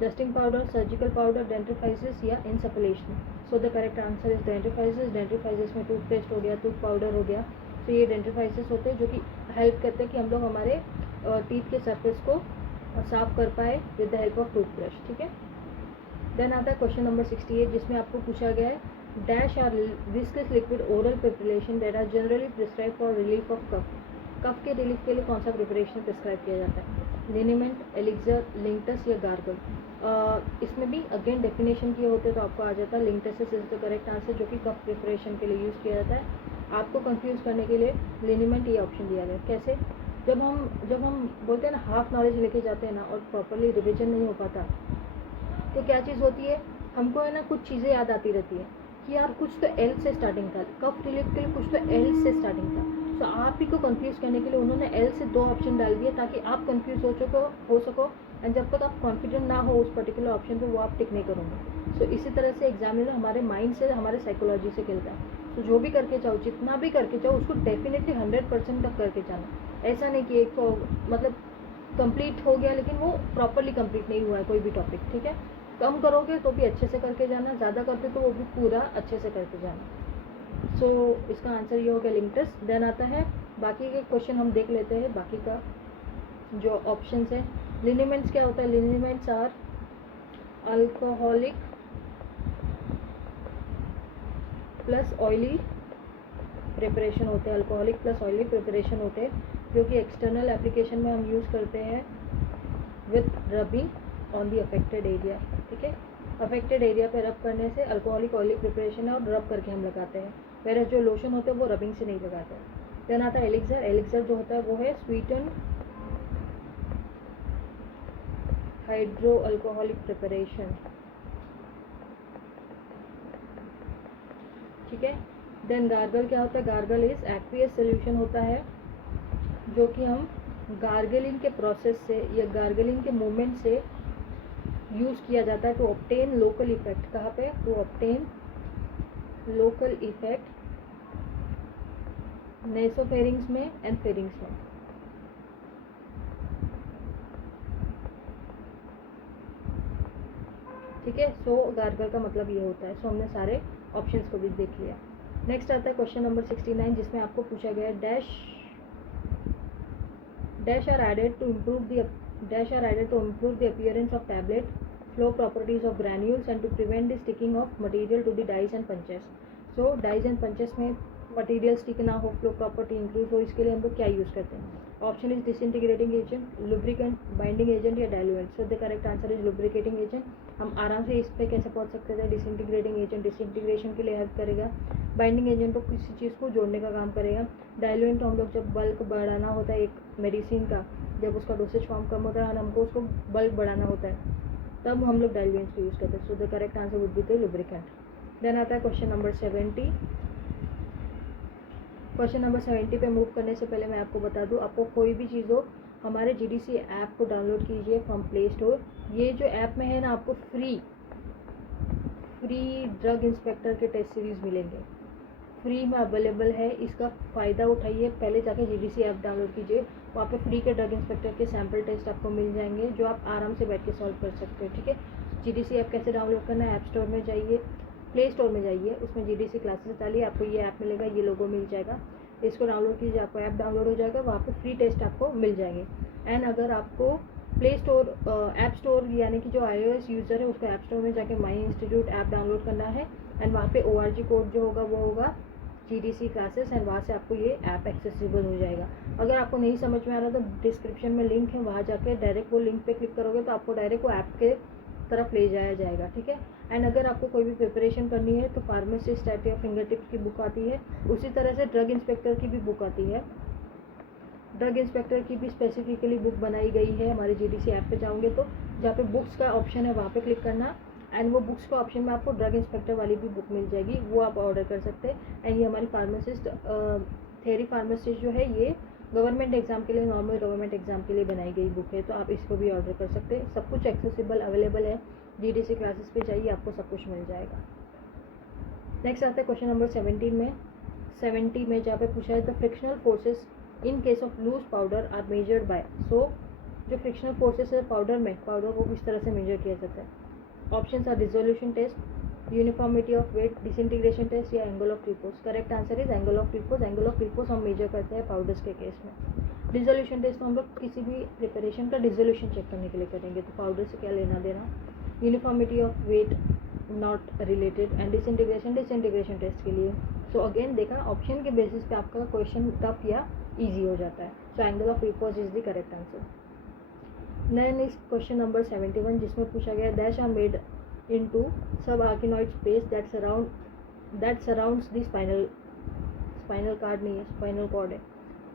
dusting powder, surgical powder, dentifrices या insufflation. So the correct answer is dentifrices. Dentifrices में टूथपेस्ट हो गया, टूथ पाउडर हो गया, तो ये डेंटिफाइसिस होते हैं जो कि हेल्प करते हैं कि हम लोग हमारे टीथ के सरफेस को साफ कर पाए with the help of toothbrush, ठीक है। देन आता है क्वेश्चन नंबर 68 जिसमें आपको पूछा गया है dash are viscous liquid oral preparation that are generally prescribe for relief of cough. Cough के रिलीफ के लिए कौन सा प्रिपरेशन प्रिस्क्राइब किया जाता है, लिनीमेंट, एलिक्सर, लिंक्टस या गार्गल। इसमें भी अगेन डेफिनेशन किए होते तो आपको आ जाता है linctus is the correct answer, जो कि कफ प्रिपरेशन के लिए यूज़ किया जाता है। आपको कंफ्यूज करने के लिए लिनीमेंट ये ऑप्शन दिया गया। कैसे, जब हम बोलते हैं ना हाफ नॉलेज लेके जाते हैं ना और प्रॉपरली रिविजन नहीं हो पाता, तो क्या चीज़ होती है, हमको है ना कुछ चीज़ें याद आती रहती है कि यार कुछ तो एल से स्टार्टिंग था, कफ रिलीफ के लिए कुछ तो एल से स्टार्टिंग था। तो आप ही को कंफ्यूज करने के लिए उन्होंने एल से 2 ऑप्शन डाल दिए ताकि आप कंफ्यूज हो सको एंड जब तक आप कॉन्फिडेंट ना हो उस पर्टिकुलर ऑप्शन पे वो आप टिक नहीं करोगे। सो इसी तरह से एग्जामिनर हमारे माइंड से, हमारे साइकोलॉजी से खेलता है। तो जो भी करके जाओ, जितना भी करके जाओ, उसको डेफिनेटली 100% तक करके जाना। ऐसा नहीं कि एक को मतलब कंप्लीट हो गया लेकिन वो प्रॉपरली कंप्लीट नहीं हुआ है कोई भी टॉपिक, ठीक है। कम करोगे तो भी अच्छे से करके जाना, ज़्यादा करते तो वो भी पूरा अच्छे से करके जाना। सो इसका आंसर ये हो गया लिंक्टस। देन आता है बाकी के क्वेश्चन हम देख लेते हैं, बाकी का जो ऑप्शंस है। लिनीमेंट्स क्या होता है, liniments are alcoholic plus oily preparation होते हैं, अल्कोहलिक प्लस ऑयली प्रिपरेशन होते हैं, जो कि एक्सटर्नल एप्लीकेशन में हम यूज़ करते हैं with rubbing on the affected area, ठीक है। अफेक्टेड एरिया पे रब करने से अल्कोहलिक ऑयली प्रिपरेशन है और रब करके हम लगाते हैं, वेयर जो लोशन होते हैं वो रबिंग से नहीं लगाते हैं। देन आता है एलिक्सर। एलिक्सर जो होता है वो है स्वीटन हाइड्रो अल्कोहलिक प्रिपरेशन, ठीक है। देन गार्गल क्या होता है, गार्गल इज एक्वियस सोल्यूशन होता है जो कि हम गार्गलिंग के प्रोसेस से या गार्गलिंग के मूवमेंट से यूज़ किया जाता है टू ऑब्टेन लोकल इफेक्ट। कहाँ पे, to obtain local effect nasopharynx में एंड फेरिंग्स में, ठीक है। सो गार्गल का मतलब ये होता है। सो हमने सारे ऑप्शंस को भी देख लिया। नेक्स्ट आता है क्वेश्चन नंबर 69 जिसमें आपको पूछा गया है dash are added to improve the appearance of tablet flow properties of granules and to prevent the sticking of material to the dies and punches. So dies and punches में material stick ना हो, flow property increase हो, इसके लिए हम लोग क्या use करते हैं? Option is disintegrating agent, lubricant, binding agent या diluent. So the correct answer is lubricating agent. हम आराम से इस पे कैसे पहुंच सकते थे? डिसइंटीग्रेटिंग एजेंट डिसइंटीग्रेशन के लिए हेल्प करेगा. बाइंडिंग एजेंट तो किसी चीज़ को जोड़ने का काम करेगा. डाइल्यूएंट तो हम लोग जब बल्क बढ़ाना होता है एक मेडिसिन का, जब उसका डोसेज फॉर्म कम होता है और हमको उसको बल्क बढ़ाना होता है, तब हम लोग डाइल्यूएंट्स को यूज़ करते हैं. So the correct answer would be the lubricant. Then आता है क्वेश्चन नंबर 70. क्वेश्चन नंबर 70 पे मूव करने से पहले मैं आपको बता दूं, आपको कोई भी चीज़ हो, हमारे GDC ऐप को डाउनलोड कीजिए फ्रॉम प्ले स्टोर. ये जो ऐप में है ना, आपको फ्री ड्रग इंस्पेक्टर के टेस्ट सीरीज़ मिलेंगे, फ्री में अवेलेबल है. इसका फ़ायदा उठाइए. पहले जाके GDC ऐप डाउनलोड कीजिए, वहाँ पे फ्री के ड्रग इंस्पेक्टर के सैम्पल टेस्ट आपको मिल जाएंगे, जो आप आराम से बैठ के सॉल्व कर सकते हो. ठीक है. GDC ऐप कैसे डाउनलोड करना है? ऐप स्टोर में जाइए, प्ले स्टोर में जाइए, उसमें GDC क्लासेस डालिए, आपको ये ऐप मिलेगा, ये लोगो मिल जाएगा. इसको डाउनलोड कीजिए, आपको ऐप डाउनलोड हो जाएगा, वहाँ पे फ्री टेस्ट आपको मिल जाएंगे. एंड अगर आपको प्ले स्टोर ऐप स्टोर यानी कि जो iOS यूज़र है उसको ऐप स्टोर में जाके माई इंस्टीट्यूट ऐप डाउनलोड करना है, एंड वहाँ पे ORG कोड जो होगा वो होगा GDC क्लासेस, एंड वहाँ से आपको ये ऐप एक्सेसिबल हो जाएगा. अगर आपको नहीं समझ में आ रहा तो डिस्क्रिप्शन में लिंक है, वहाँ जाके डायरेक्ट वो लिंक पे क्लिक करोगे तो आपको डायरेक्ट वो ऐप के तरफ ले जाया जाएगा. ठीक है. एंड अगर आपको कोई भी प्रिपरेशन करनी है तो pharmacist at your finger tips की बुक आती है, उसी तरह से ड्रग इंस्पेक्टर की भी बुक आती है. ड्रग इंस्पेक्टर की भी स्पेसिफिकली बुक बनाई गई है. हमारे GDC ऐप पे जाओगे तो जहाँ पे बुक्स का ऑप्शन है वहाँ पे क्लिक करना, एंड वो बुक्स का ऑप्शन में आपको ड्रग इंस्पेक्टर वाली भी बुक मिल जाएगी, वो आप ऑर्डर कर सकते हैं. एंड ये हमारी फार्मासिस्ट थेरी फार्मासिस्ट जो है, ये गवर्नमेंट एग्जाम के लिए, नॉर्मल गवर्नमेंट एग्जाम के लिए बनाई गई बुक है, तो आप इसको भी ऑर्डर कर सकते हैं. सब कुछ एक्सेसिबल अवेलेबल है. GDC क्लासेस पे जाइए, आपको सब कुछ मिल जाएगा. नेक्स्ट आता है क्वेश्चन नंबर 70 में जहाँ पे पूछा है the frictional forces in case of loose powder are measured by. So जो फ्रिक्शनल फोर्सेस है पाउडर को इस तरह से मेजर किया जाता है. Options are dissolution test, uniformity of weight, disintegration test या angle of repose. Correct answer is angle of repose. Angle of repose हम मेजर करते हैं पाउडर्स के केस में. डिसोल्यूशन टेस्ट तो हम लोग किसी भी प्रिपरेशन का डिसोल्यूशन चेक करने के लिए करेंगे, तो पाउडर से क्या लेना देना. Uniformity of weight not related, and disintegration test के लिए. सो अगेन देखा, ऑप्शन के बेसिस पे आपका क्वेश्चन टफ या ईजी हो जाता है. So angle of repose is the correct answer. Then is question number 71 जिसमें पूछा गया dash are made into subarachnoid space that surrounds the spinal cord नहीं है, स्पाइनल कॉर्ड है.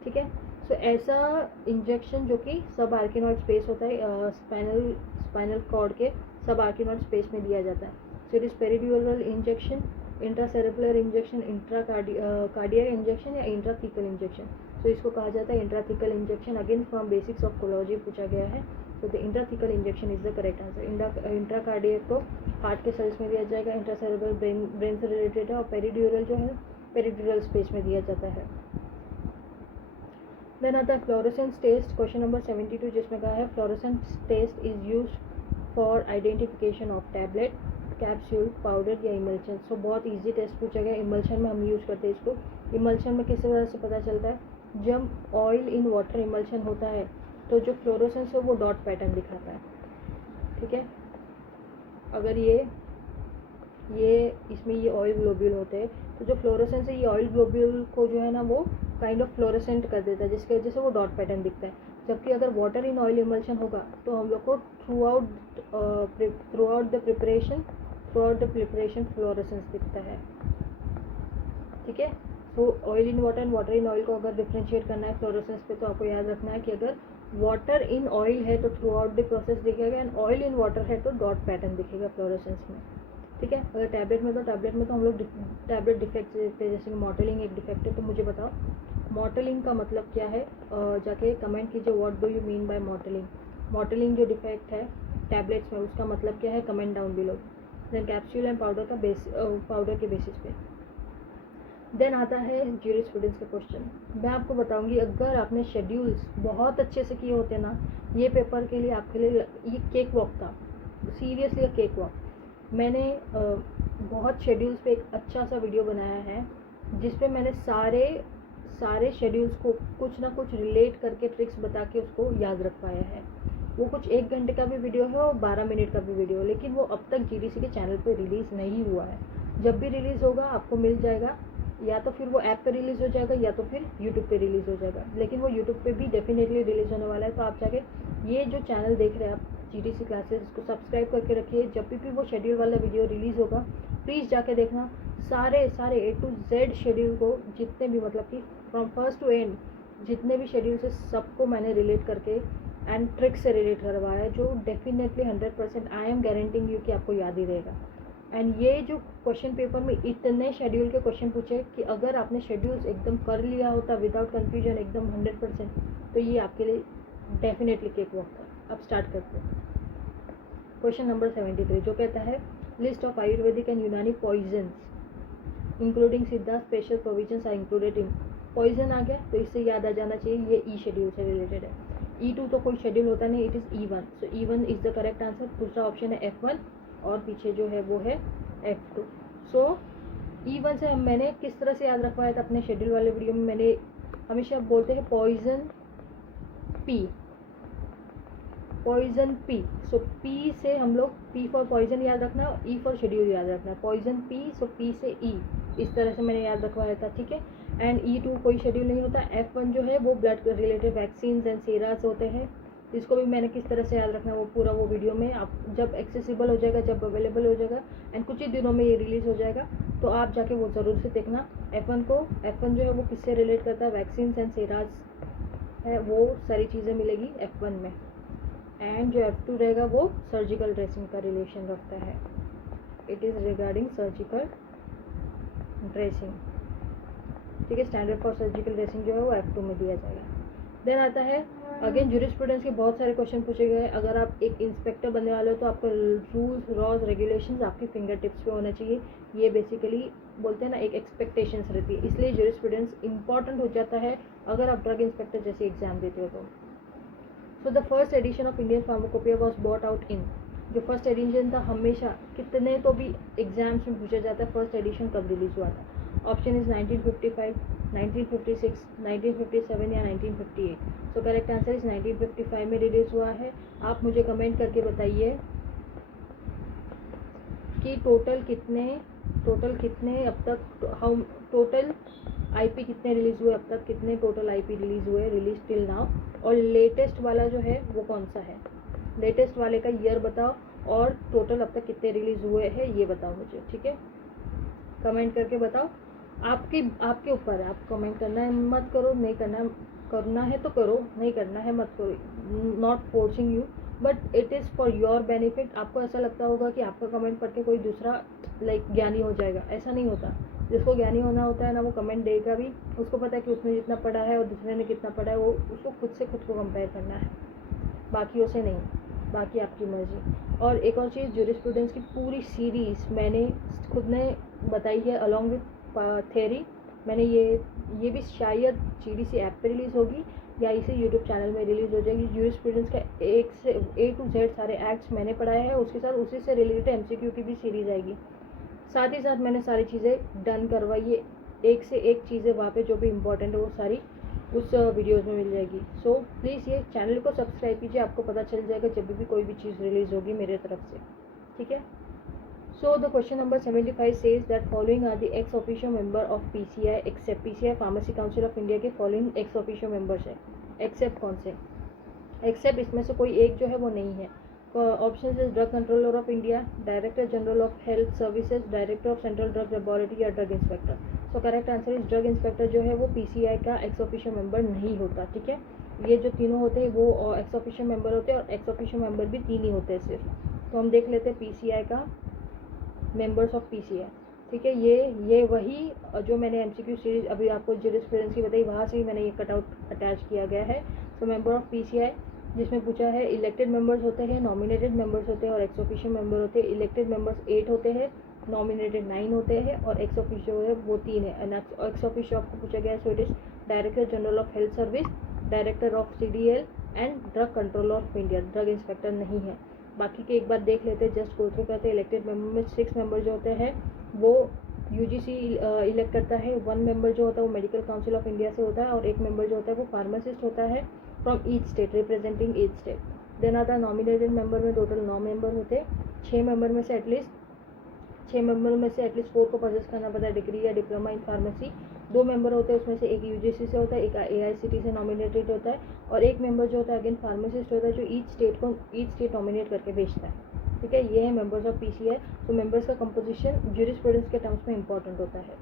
ठीक है. सो ऐसा इंजेक्शन जो कि सब आर्किनॉइड स्पेस होता है स्पाइनल कॉर्ड के सब आर्किनॉइड स्पेस में दिया जाता है. So it is peridural injection, intracerebral injection, cardiac injection या इंट्राथीकल इंजेक्शन. तो इसको कहा जाता है intrathecal injection. Again from basics of कोलॉजी पूछा गया है. तो the intrathecal injection is the correct answer. Intracardiac तो हार्ट के सेल्स में दिया जाएगा, इंट्रासेरेब्रल ब्रेन से रिलेटेड है, और पेरिड्यूरल जो है पेरिड्यूरल स्पेस में दिया जाता है. देन आता है फ्लोरेसेंस टेस्ट, क्वेश्चन नंबर 72 जिसमें कहा है fluorescence test is used for identification of tablet, capsule, powder या इमल्शन. सो बहुत इजी टेस्ट पूछा गया. इमल्शन में हम यूज़ करते हैं इसको. इमल्शन में किस तरह से पता चलता है? जब ऑयल इन वाटर इमल्शन होता है तो जो फ्लोरोसेंस है वो डॉट पैटर्न दिखाता है. ठीक है. अगर ये इसमें ये ऑयल ग्लोब्यूल होते हैं तो जो फ्लोरोसेंस है ये ऑयल ग्लोब्यूल को जो है ना वो काइंड ऑफ फ्लोरोसेंट कर देता है, जिसकी वजह से वो डॉट पैटर्न दिखता है. जबकि अगर वाटर इन ऑयल इमल्शन होगा तो हम लोग को through out the preparation fluorescence दिखता है. ठीक है. तो oil in water and water in oil को अगर डिफ्रेंशिएट करना है फ्लोरोसेंस पे तो आपको याद रखना है कि अगर वाटर इन ऑयल है तो थ्रू आउट द प्रोसेस दिखेगा, एंड ऑयल इन वाटर है तो डॉट पैटर्न दिखेगा फ्लोरोसेंस में. ठीक है. अगर टैबलेट में तो हम लोग टैबलेट डिफेक्ट देखते हैं, जैसे कि मॉटलिंग एक डिफेक्ट है. तो मुझे बताओ मॉटलिंग का मतलब क्या है? जाके कमेंट कीजिए what do you mean by mottling. Mottling जो डिफेक्ट है टैबलेट्स में उसका मतलब क्या है? Comment down below. Then capsule and powder के बेसिस पे. देन आता है ज्यूरिस्प्रूडेंस का क्वेश्चन. मैं आपको बताऊंगी अगर आपने शेड्यूल्स बहुत अच्छे से किए होते ना, ये पेपर के लिए आपके लिए ये केक वॉक था. Seriously cake walk. मैंने बहुत शेड्यूल्स पे एक अच्छा सा वीडियो बनाया है जिस पे मैंने सारे शेड्यूल्स को कुछ ना कुछ रिलेट करके ट्रिक्स बता के उसको याद रख पाया है. वो कुछ 1 घंटे का भी वीडियो है और 12 मिनट का भी वीडियो है, लेकिन वो अब तक GDC के चैनल पे रिलीज़ नहीं हुआ है। जब भी रिलीज़ होगा आपको मिल जाएगा, या तो फिर वो ऐप पे रिलीज़ हो जाएगा या तो फिर यूट्यूब पे रिलीज़ हो जाएगा, लेकिन वो यूट्यूब पे भी डेफिनेटली रिलीज़ होने वाला है। तो आप जाके ये जो चैनल देख रहे हैं आप GDC क्लासेस, इसको सब्सक्राइब करके रखिए। जब भी वो शेड्यूल वाला वीडियो रिलीज़ होगा प्लीज़ जाके देखना। सारे A to Z शेड्यूल को, जितने भी मतलब कि फ्रॉम फर्स्ट टू एंड जितने भी शेड्यूल से सबको मैंने रिलेट करके एंड ट्रिक से रिलेट करवाया है, जो definitely 100% I am guaranteeing you कि आपको याद ही रहेगा। एंड ये जो क्वेश्चन पेपर में इतने शेड्यूल के क्वेश्चन पूछे कि अगर आपने शेड्यूल्स एकदम कर लिया होता विदाउट कन्फ्यूजन एकदम 100%, तो ये आपके लिए डेफिनेटली केक वॉक था। अब स्टार्ट करते हैं। क्वेश्चन नंबर 73 जो कहता है list of Ayurvedic and Unani poisons including Siddha special provisions are included in. Poison आ गया तो इससे याद आ जाना चाहिए ये ई शेड्यूल से रिलेटेड है। E2 तो कोई शेड्यूल होता नहीं, it is E1, so E1 is the correct answer. दूसरा ऑप्शन है F1 और पीछे जो है वो है F2। सो E1 से मैंने किस तरह से याद रखवाया था अपने शेड्यूल वाले वीडियो में, मैंने हमेशा बोलते हैं पॉइजन पी। सो P से हम लोग P फॉर पॉइजन याद रखना, E फॉर शेड्यूल याद रखना, पॉइजन P, सो P से E, इस तरह से मैंने याद रखवाया था, ठीक है। एंड E2 कोई शेड्यूल नहीं होता। F1 जो है वो ब्लड रिलेटेड वैक्सीन एंड सीरास होते हैं, इसको भी मैंने किस तरह से याद रखना वो पूरा वो वीडियो में आप जब एक्सेसिबल हो जाएगा, जब अवेलेबल हो जाएगा एंड कुछ ही दिनों में ये रिलीज़ हो जाएगा, तो आप जाके वो ज़रूर से देखना। F1 जो है वो किससे रिलेट करता है, वैक्सीन एंड सीरास है, वो सारी चीज़ें मिलेगी F1 में। एंड जो F2 रहेगा वो सर्जिकल ड्रेसिंग का रिलेशन रखता है, it is regarding surgical dressing, ठीक है। स्टैंडर्ड फॉर सर्जिकल ड्रेसिंग जो है वो F2 में दिया जाएगा। देन आता है अगेन जूरिस्प्रूडेंस के बहुत सारे क्वेश्चन पूछे गए। अगर आप एक इंस्पेक्टर बनने वाले हो तो आपको रूल्स लॉज रेगुलेशंस आपकी फिंगर टिप्स पे होना चाहिए। ये बेसिकली बोलते हैं ना एक एक्सपेक्टेशंस रहती है, इसलिए जूरिस्प्रूडेंस इंपॉर्टेंट हो जाता है अगर आप ड्रग इंस्पेक्टर जैसे एग्जाम देते हो तो। So the first edition of Indian pharmacopoeia was bought out in. जो फर्स्ट एडिशन था हमेशा कितने तो भी एग्जाम्स में पूछा जाता है फर्स्ट एडिशन कब रिलीज़ हुआ था। ऑप्शन इज 1955, 1956, 1957 या 1958। सो करेक्ट आंसर इज 1955 में रिलीज़ हुआ है। आप मुझे कमेंट करके बताइए कि टोटल कितने अब तक हाउ टोटल IP कितने रिलीज़ हुए अब तक, कितने टोटल IP रिलीज़ हुए रिलीज टिल नाउ, और लेटेस्ट वाला जो है वो कौन सा है, लेटेस्ट वाले का ईयर बताओ और टोटल अब तक कितने रिलीज़ हुए हैं ये बताओ मुझे, ठीक है। कमेंट करके बताओ, आपके ऊपर है, आप कमेंट करना है मत करो, नहीं करना है तो करो, नहीं करना है मत करो, not forcing you, but it is for your benefit. आपको ऐसा लगता होगा कि आपका कमेंट पढ़ के कोई दूसरा ज्ञानी हो जाएगा, ऐसा नहीं होता। जिसको ज्ञानी होना होता है ना वो कमेंट देगा भी, उसको पता है कि उसने जितना पढ़ा है और दूसरे ने कितना पढ़ा है, वो उसको खुद से खुद को कंपेयर करना है, बाकियों से नहीं, बाकी आपकी मर्जी। और एक और चीज़, जूरिस्प्रूडेंस की पूरी सीरीज़ मैंने खुद ने बताई है अलॉन्ग विथ थ्योरी। मैंने ये भी शायद GDC ऐप पे रिलीज़ होगी या इसे यूट्यूब चैनल में रिलीज़ हो जाएगी। जूरिस्प्रूडेंस का एक से A to Z सारे एक्ट्स मैंने पढ़ाए हैं, उसके साथ उसी से रिलेटेड MCQ की भी सीरीज़ आएगी। साथ ही साथ मैंने सारी चीज़ें डन करवाई है, एक से एक चीज़ें वहाँ पे जो भी इम्पोर्टेंट है वो सारी उस वीडियोज़ में मिल जाएगी। सो प्लीज़ ये चैनल को सब्सक्राइब कीजिए, आपको पता चल जाएगा जब भी कोई भी चीज़ रिलीज़ होगी मेरे तरफ से, ठीक है। So the question number 75 says that following are the ex officio member of PCI except. PCI pharmacy council of India के फॉलोइंग एक्स ऑफिशियो मेंबर्स है, एक्सेप्ट कौन से, एक्सेप्ट इसमें से कोई एक जो है वो नहीं है। Option is drug controller of India, director general of health services, director of central drug laboratory या drug inspector. So correct answer is drug inspector जो है वो PCI का एक्स ऑफिशियो मेंबर नहीं होता, ठीक है। ये जो तीनों होते हैं वो एक्स ऑफिशियो मेंबर होते हैं, और एक्स ऑफिशियो मेंबर भी 3 ही होते हैं सिर्फ। तो हम देख लेते हैं PCI का मेंबर्स ऑफ PCI, ठीक है। ये वही जो मैंने MCQ सीरीज अभी आपको जूरिस्प्रूडेंस की बताई, वहाँ से ही मैंने ये कटआउट अटैच किया गया है। सो मेंबर ऑफ PCI जिसमें पूछा है इलेक्टेड मेंबर्स होते हैं, नॉमिनेटेड मेंबर्स होते हैं और एक्स ऑफिशियो मेंबर होते हैं। इलेक्टेड मेंबर्स 8 होते हैं, नॉमिनेटेड 9 होते हैं और एक्स ऑफिशियो है वो 3 है। एक्स ऑफिशियो आपको पूछा गया है, so it is director general of health service, director of CDL and drug controller of India, drug inspector नहीं है। बाकी के एक बार देख लेते हैं, जस्ट गो थ्रू करते हैं। इलेक्टेड मेंबर में 6 मेंबर जो होते हैं वो UGC इलेक्ट करता है, 1 मेंबर जो होता है वो मेडिकल काउंसिल ऑफ इंडिया से होता है और 1 मेंबर जो होता है वो फार्मासिस्ट होता है from each state, representing each state. Then आता है नॉमिनेटेड मेंबर में टोटल 9 मेंबर होते हैं। 6 मेंबर में से एटलीस्ट 4 को पोजेस करना पड़ता है डिग्री या डिप्लोमा इन फार्मेसी। 2 मेंबर होते हैं, उसमें से एक यूजीसी से होता है, एक एआईसीटी से नॉमिनेटेड होता है, और एक मेंबर जो होता है अगेन फार्मासिस्ट होता है, जो ईच स्टेट नॉमिनेट करके भेजता है। ठीक है, ये है मेंबर्स ऑफ पीसीआई। तो मेंबर्स का कंपोजिशन ज्यूरिस्प्रूडेंस के टर्म्स में इंपॉर्टेंट होता है।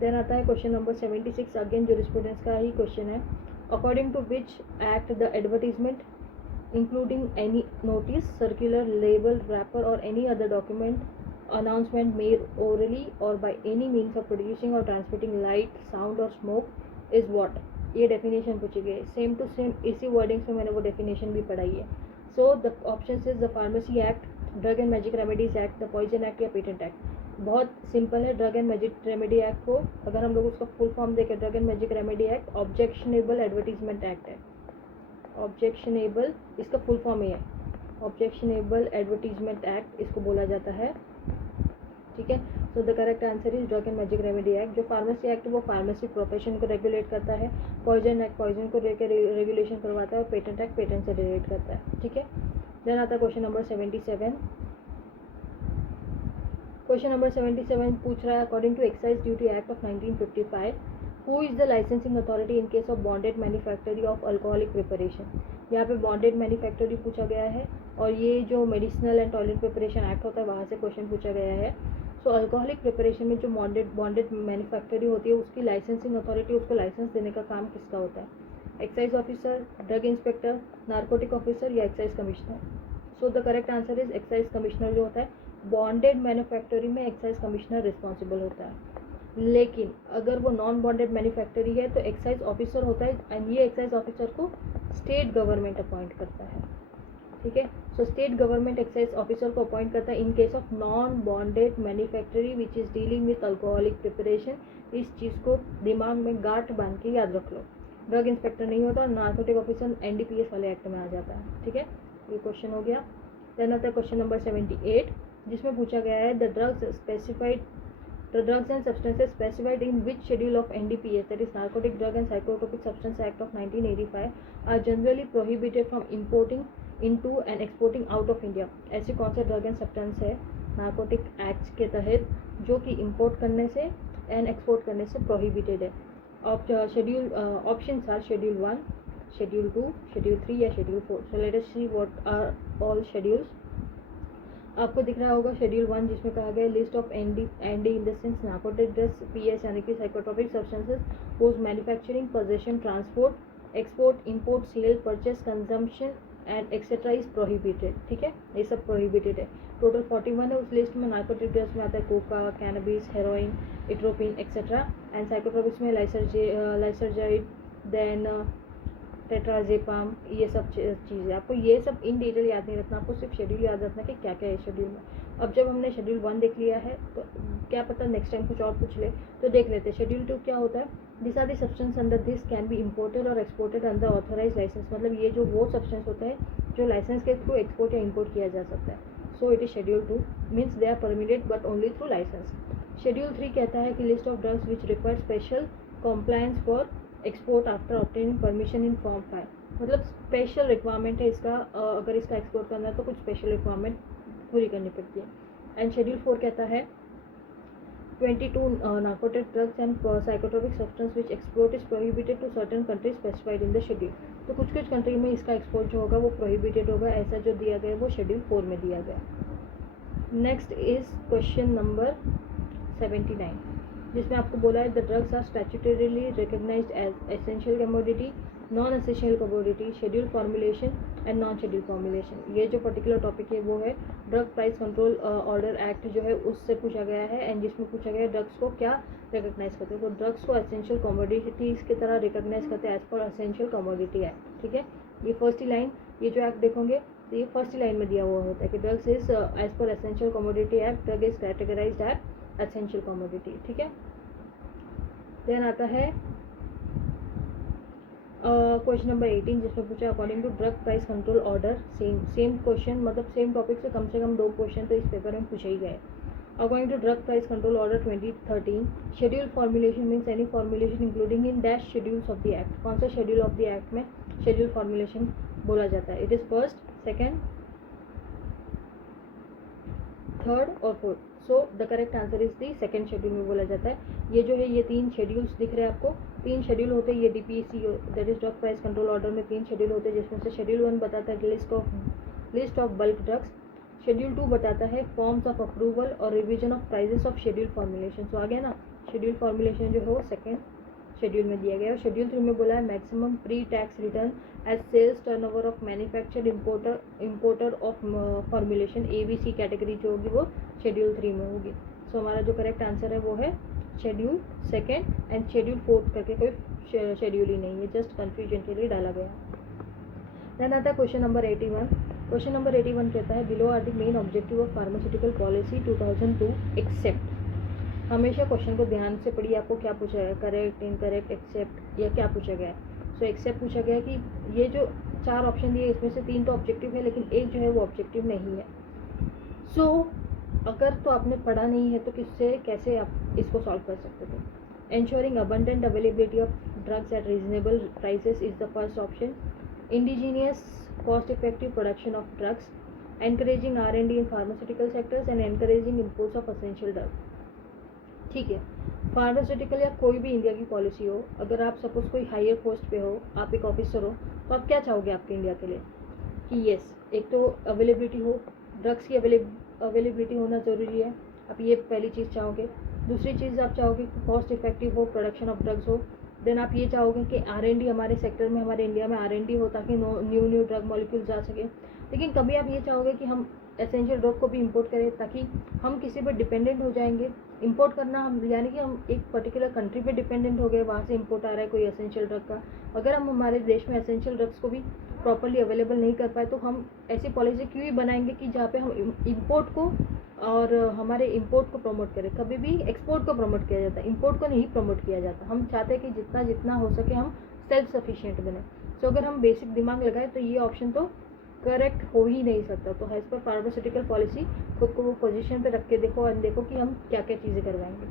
देन आता है क्वेश्चन नंबर 76, अगेन ज्यूरिस्प्रूडेंस का ही क्वेश्चन है। According to which act the advertisement including any notice, circular, label, wrapper or any other document announcement made orally or by any means of producing or transmitting light, sound or smoke is what? ये definition पूछी गई। Same to same इसी wordings में मैंने वो definition भी पढ़ाई है। So the option is the pharmacy act, drug and magic remedies act, the poison act या पेटेंट एक्ट। बहुत सिंपल है। Drug and magic remedy act को अगर हम लोग उसका फुल फॉर्म देखें, drug and magic remedy act objectionable advertisement act है। ऑब्जेक्शनेबल इसका फुल फॉर्म ही है, ऑब्जेक्शनेबल एडवर्टीजमेंट एक्ट इसको बोला जाता है। ठीक है, so the correct answer is drug and magic remedy act. जो फार्मेसी एक्ट वो फार्मेसी प्रोफेशन को रेगुलेट करता है, पॉइजन एक्ट पॉइजन को रेगुलेशन करवाता है, और पेटेंट एक्ट पेटेंट से रिलेट करता है। ठीक है, देन आता है क्वेश्चन नंबर 77। क्वेश्चन नंबर 77 पूछ रहा है according to excise duty act of 1955 who is the licensing authority in case of bonded manufacturing of alcoholic preparation. यहाँ पे बॉन्डेड मैन्युफैक्चरिंग पूछा गया है, और ये जो medicinal and toilet preparation act होता है वहाँ से क्वेश्चन पूछा गया है। सो अल्कोहलिक प्रिपरेशन में जो बॉन्डेड मैन्युफैक्चरिंग होती है उसकी लाइसेंसिंग अथॉरिटी, उसको लाइसेंस देने का काम किसका होता है? Excise officer, drug inspector, narcotic officer या excise commissioner. So the correct answer is excise commissioner. जो होता है बॉन्डेड मैन्युफैक्चरिंग में एक्साइज कमिश्नर रिस्पॉन्सिबल होता है, लेकिन अगर वो नॉन बॉन्डेड मैन्युफैक्चरिंग है तो एक्साइज ऑफिसर होता है, एंड ये एक्साइज ऑफिसर को स्टेट गवर्नमेंट अपॉइंट करता है। ठीक है, सो स्टेट गवर्नमेंट एक्साइज ऑफिसर को अपॉइंट करता है इन case of non bonded manufacturing which is dealing with alcoholic preparation. इस चीज़ को दिमाग में गांठ बांध के याद रख लो। ड्रग इंस्पेक्टर नहीं होता, और नार्कोटिक ऑफिसर एनडीपीएस वाले एक्ट में आ जाता है। ठीक है, ये क्वेश्चन हो गया। देन आता है क्वेश्चन नंबर 78 जिसमें पूछा गया है the drugs and substances specified in which schedule of NDPS, that is Narcotic Drug and Psychotropic Substance Act of 1985, are generally prohibited from importing into and exporting out of India। ऐसे कौन से drug and substance है narcotic act के तहत जो कि import करने से एंड एक्सपोर्ट करने से प्रोहिबिटेड है? Schedule options are schedule 1, schedule 2, schedule 3 या schedule 4। So let us see what are all schedules. आपको दिख रहा होगा शेड्यूल 1 जिसमें कहा गया list of ND in the sense narcotic drugs, PS यानी कि psychotropic substances whose manufacturing, possession, transport, export, import, sale, purchase, consumption and etcetera is prohibited. ठीक है, ये सब प्रोहिबिटेड है। टोटल 41 है उस लिस्ट में। नार्कोटिक ड्रग्स में आता है coca, cannabis, heroin, atropine etcetera, and psychotropics में लाइसरजाइड, देन टेट्राजेपाम, ये सब चीज़ें। आपको ये सब इन डिटेल याद नहीं रखना, आपको सिर्फ शेड्यूल याद रखना कि क्या क्या है शेड्यूल में। अब जब हमने शेड्यूल 1 देख लिया है तो क्या पता नेक्स्ट टाइम कुछ और पूछ ले, तो देख लेते हैं। शेड्यूल 2 क्या होता है? This are the substance under this can be imported और एक्सपोर्टेड अंडर ऑथोराइज लाइसेंस। मतलब ये जो वो सब्सटेंस होता है जो लाइसेंस के थ्रू एक्सपोर्ट या इम्पोर्ट किया जा सकता है। So it is schedule 2 means they are permitted but only through licence. Schedule 3 कहता है कि list of drugs which require special compliance for export after obtaining permission in form 5। मतलब स्पेशल रिक्वायरमेंट है इसका, अगर इसका एक्सपोर्ट करना है तो कुछ स्पेशल रिक्वायरमेंट पूरी करनी पड़ती है। एंड शेड्यूल 4 कहता है 22 narcotic drugs and psychotropic substance which export is prohibited to certain countries specified in the schedule. तो कुछ कुछ कंट्री में इसका एक्सपोर्ट जो होगा वो प्रोहिबिटेड होगा, ऐसा जो दिया गया है वो शेड्यूल 4 में दिया गया। नेक्स्ट इज क्वेश्चन नंबर 79 जिसमें आपको बोला है the drugs are statutorily recognised as essential commodity, non essential commodity, schedule formulation and non schedule formulation. ये जो पर्टिकुलर टॉपिक है वो है drug price control order act जो है उससे पूछा गया है, एंड जिसमें पूछा गया है ड्रग्स को क्या रिकग्नाइज करते हैं। तो ड्रग्स को एसेंशियल कमोडिटीज़ की तरह रिकग्नाइज करते हैं as per essential commodity act. ठीक है, ये फर्स्ट ही लाइन, ये जो एक्ट देखोगे तो ये फर्स्ट ही लाइन में दिया हुआ होता है कि drugs is as per essential commodity act, drug is categorised as essential commodity. ठीक है, देन आता है क्वेश्चन नंबर 18 जिसमें पूछा according to drug price control order. Same question, मतलब सेम टॉपिक से कम 2 क्वेश्चन तो इस पेपर में पूछे ही गए। According to Drug Price Control Order 2013, schedule formulation means any formulation including in dash schedules of the act. कौन सा schedule of the act में schedule formulation बोला जाता है? It is first, second, third और fourth. So the correct answer is the second schedule में बोला जाता है. ये जो है ये 3 शेड्यूल्स दिख रहे हैं आपको. 3 शेड्यूल होते हैं. ये DPC that is drug price control order में 3 शेड्यूल होते हैं, जिसमें से शेड्यूल 1 बताता है list of bulk drugs. Schedule 2 बताता है फॉर्म्स ऑफ अप्रूवल और revision of prices of schedule formulation. तो आ गया ना, शेड्यूल फॉर्मुलेशन जो है वो सेकेंड शेड्यूल में दिया गया है. और शेड्यूल 3 में बोला है maximum pre tax return as sales turnover of manufactured importer of formulation ABC category जो होगी वो शेड्यूल 3 में होगी. सो हमारा जो करेक्ट आंसर है वो है शेड्यूल सेकेंड एंड शेड्यूल 4 करके कोई शेड्यूल ही नहीं है, जस्ट कन्फ्यूजन के लिए डाला गया. देन आता है क्वेश्चन नंबर 81. क्वेश्चन नंबर 81 कहता है below are the main objective of pharmaceutical policy 2002 except. हमेशा क्वेश्चन को ध्यान से पढ़िए, आपको क्या पूछा है, करेक्ट, इनकरेक्ट, एक्सेप्ट या क्या पूछा गया है. सो एक्सेप्ट पूछा गया कि ये जो 4 ऑप्शन दिए इसमें से 3 तो ऑब्जेक्टिव है, लेकिन एक जो है वो ऑब्जेक्टिव नहीं है. सो अगर तो आपने पढ़ा नहीं है तो कैसे आप इसको सॉल्व कर सकते थे. Ensuring abundant availability of drugs eight reasonable prices is the first option. Indigenous cost effective production of drugs. Encouraging R&D in pharmaceutical sectors and encouraging imports of essential drugs. ठीक है, फार्मास्यूटिकल या कोई भी India की policy हो, अगर आप suppose कोई हायर पोस्ट पे हो, आप एक ऑफिसर हो, तो आप क्या चाहोगे आपके इंडिया के लिए कि येस, एक तो अवेलेबिलिटी हो, ड्रग्स की अवेलेबिलिटी होना ज़रूरी है. आप ये पहली चीज़ चाहोगे. दूसरी चीज़ आप चाहोगे कि कॉस्ट इफेक्टिव हो, प्रोडक्शन ऑफ ड्रग्स हो. देन आप ये चाहोगे कि R&D हमारे सेक्टर में, हमारे इंडिया में R&D हो ताकि न्यू ड्रग मॉलिक्यूल्स आ सके. लेकिन कभी आप ये चाहोगे कि हम एसेंशियल ड्रग को भी इंपोर्ट करें ताकि हम किसी पर डिपेंडेंट हो जाएंगे. इंपोर्ट करना हम यानी कि हम एक पर्टिकुलर कंट्री पे डिपेंडेंट हो गए, वहाँ से इंपोर्ट आ रहा है कोई एसेंशियल ड्रग का. अगर हम हमारे देश में एसेंशियल ड्रग्स को भी प्रॉपर्ली अवेलेबल नहीं कर पाए तो हम ऐसी पॉलिसी क्यों ही बनाएंगे कि जहाँ पे हम इंपोर्ट को और हमारे इंपोर्ट को प्रमोट करें. कभी भी एक्सपोर्ट को प्रमोट किया जाता है, इंपोर्ट को नहीं प्रमोट किया जाता. हम चाहते हैं कि जितना हो सके हम सेल्फ सफिशिएंट बने. सो अगर हम बेसिक दिमाग लगाए तो ये ऑप्शन तो करेक्ट हो ही नहीं सकता. तो एज पर फार्मास्यूटिकल पॉलिसी खुद को वो पोजीशन पे रख के देखो और देखो कि हम क्या क्या चीज़ें करवाएंगे.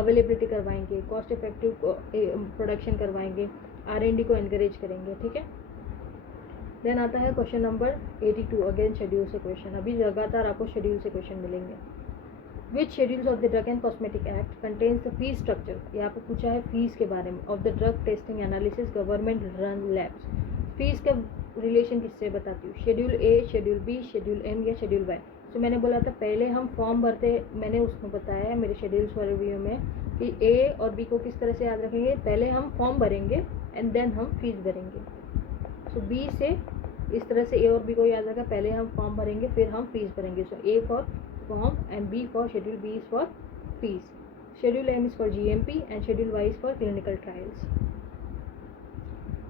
अवेलेबिलिटी करवाएंगे, कॉस्ट इफेक्टिव प्रोडक्शन करवाएंगे, R&D को एनकरेज करेंगे. ठीक है. देन आता है क्वेश्चन नंबर 82. अगेन शेड्यूल से क्वेश्चन. अभी लगातार आपको शेड्यूल से क्वेश्चन मिलेंगे. Which schedules of the drug and cosmetic act contains the fees structure. ये आपको पूछा है फीस के बारे में. Of the drug testing analysis government run labs. Fees का रिलेशन किससे बताती हूँ. Schedule A, schedule B, schedule M या शेड्यूल Y. तो मैंने बोला था पहले हम फॉर्म भरते, मैंने उसको बताया है मेरे शेड्यूल्स वाले वीडियो में कि A और B को किस तरह से याद रखेंगे. पहले हम फॉर्म भरेंगे एंड देन हम फीस भरेंगे. सो B से इस तरह से A और B को याद रखा, पहले हम फॉर्म भरेंगे फिर हम फीस भरेंगे. So A for form and B for schedule, B is for fees. Schedule M is for GMP and schedule Y is for clinical trials.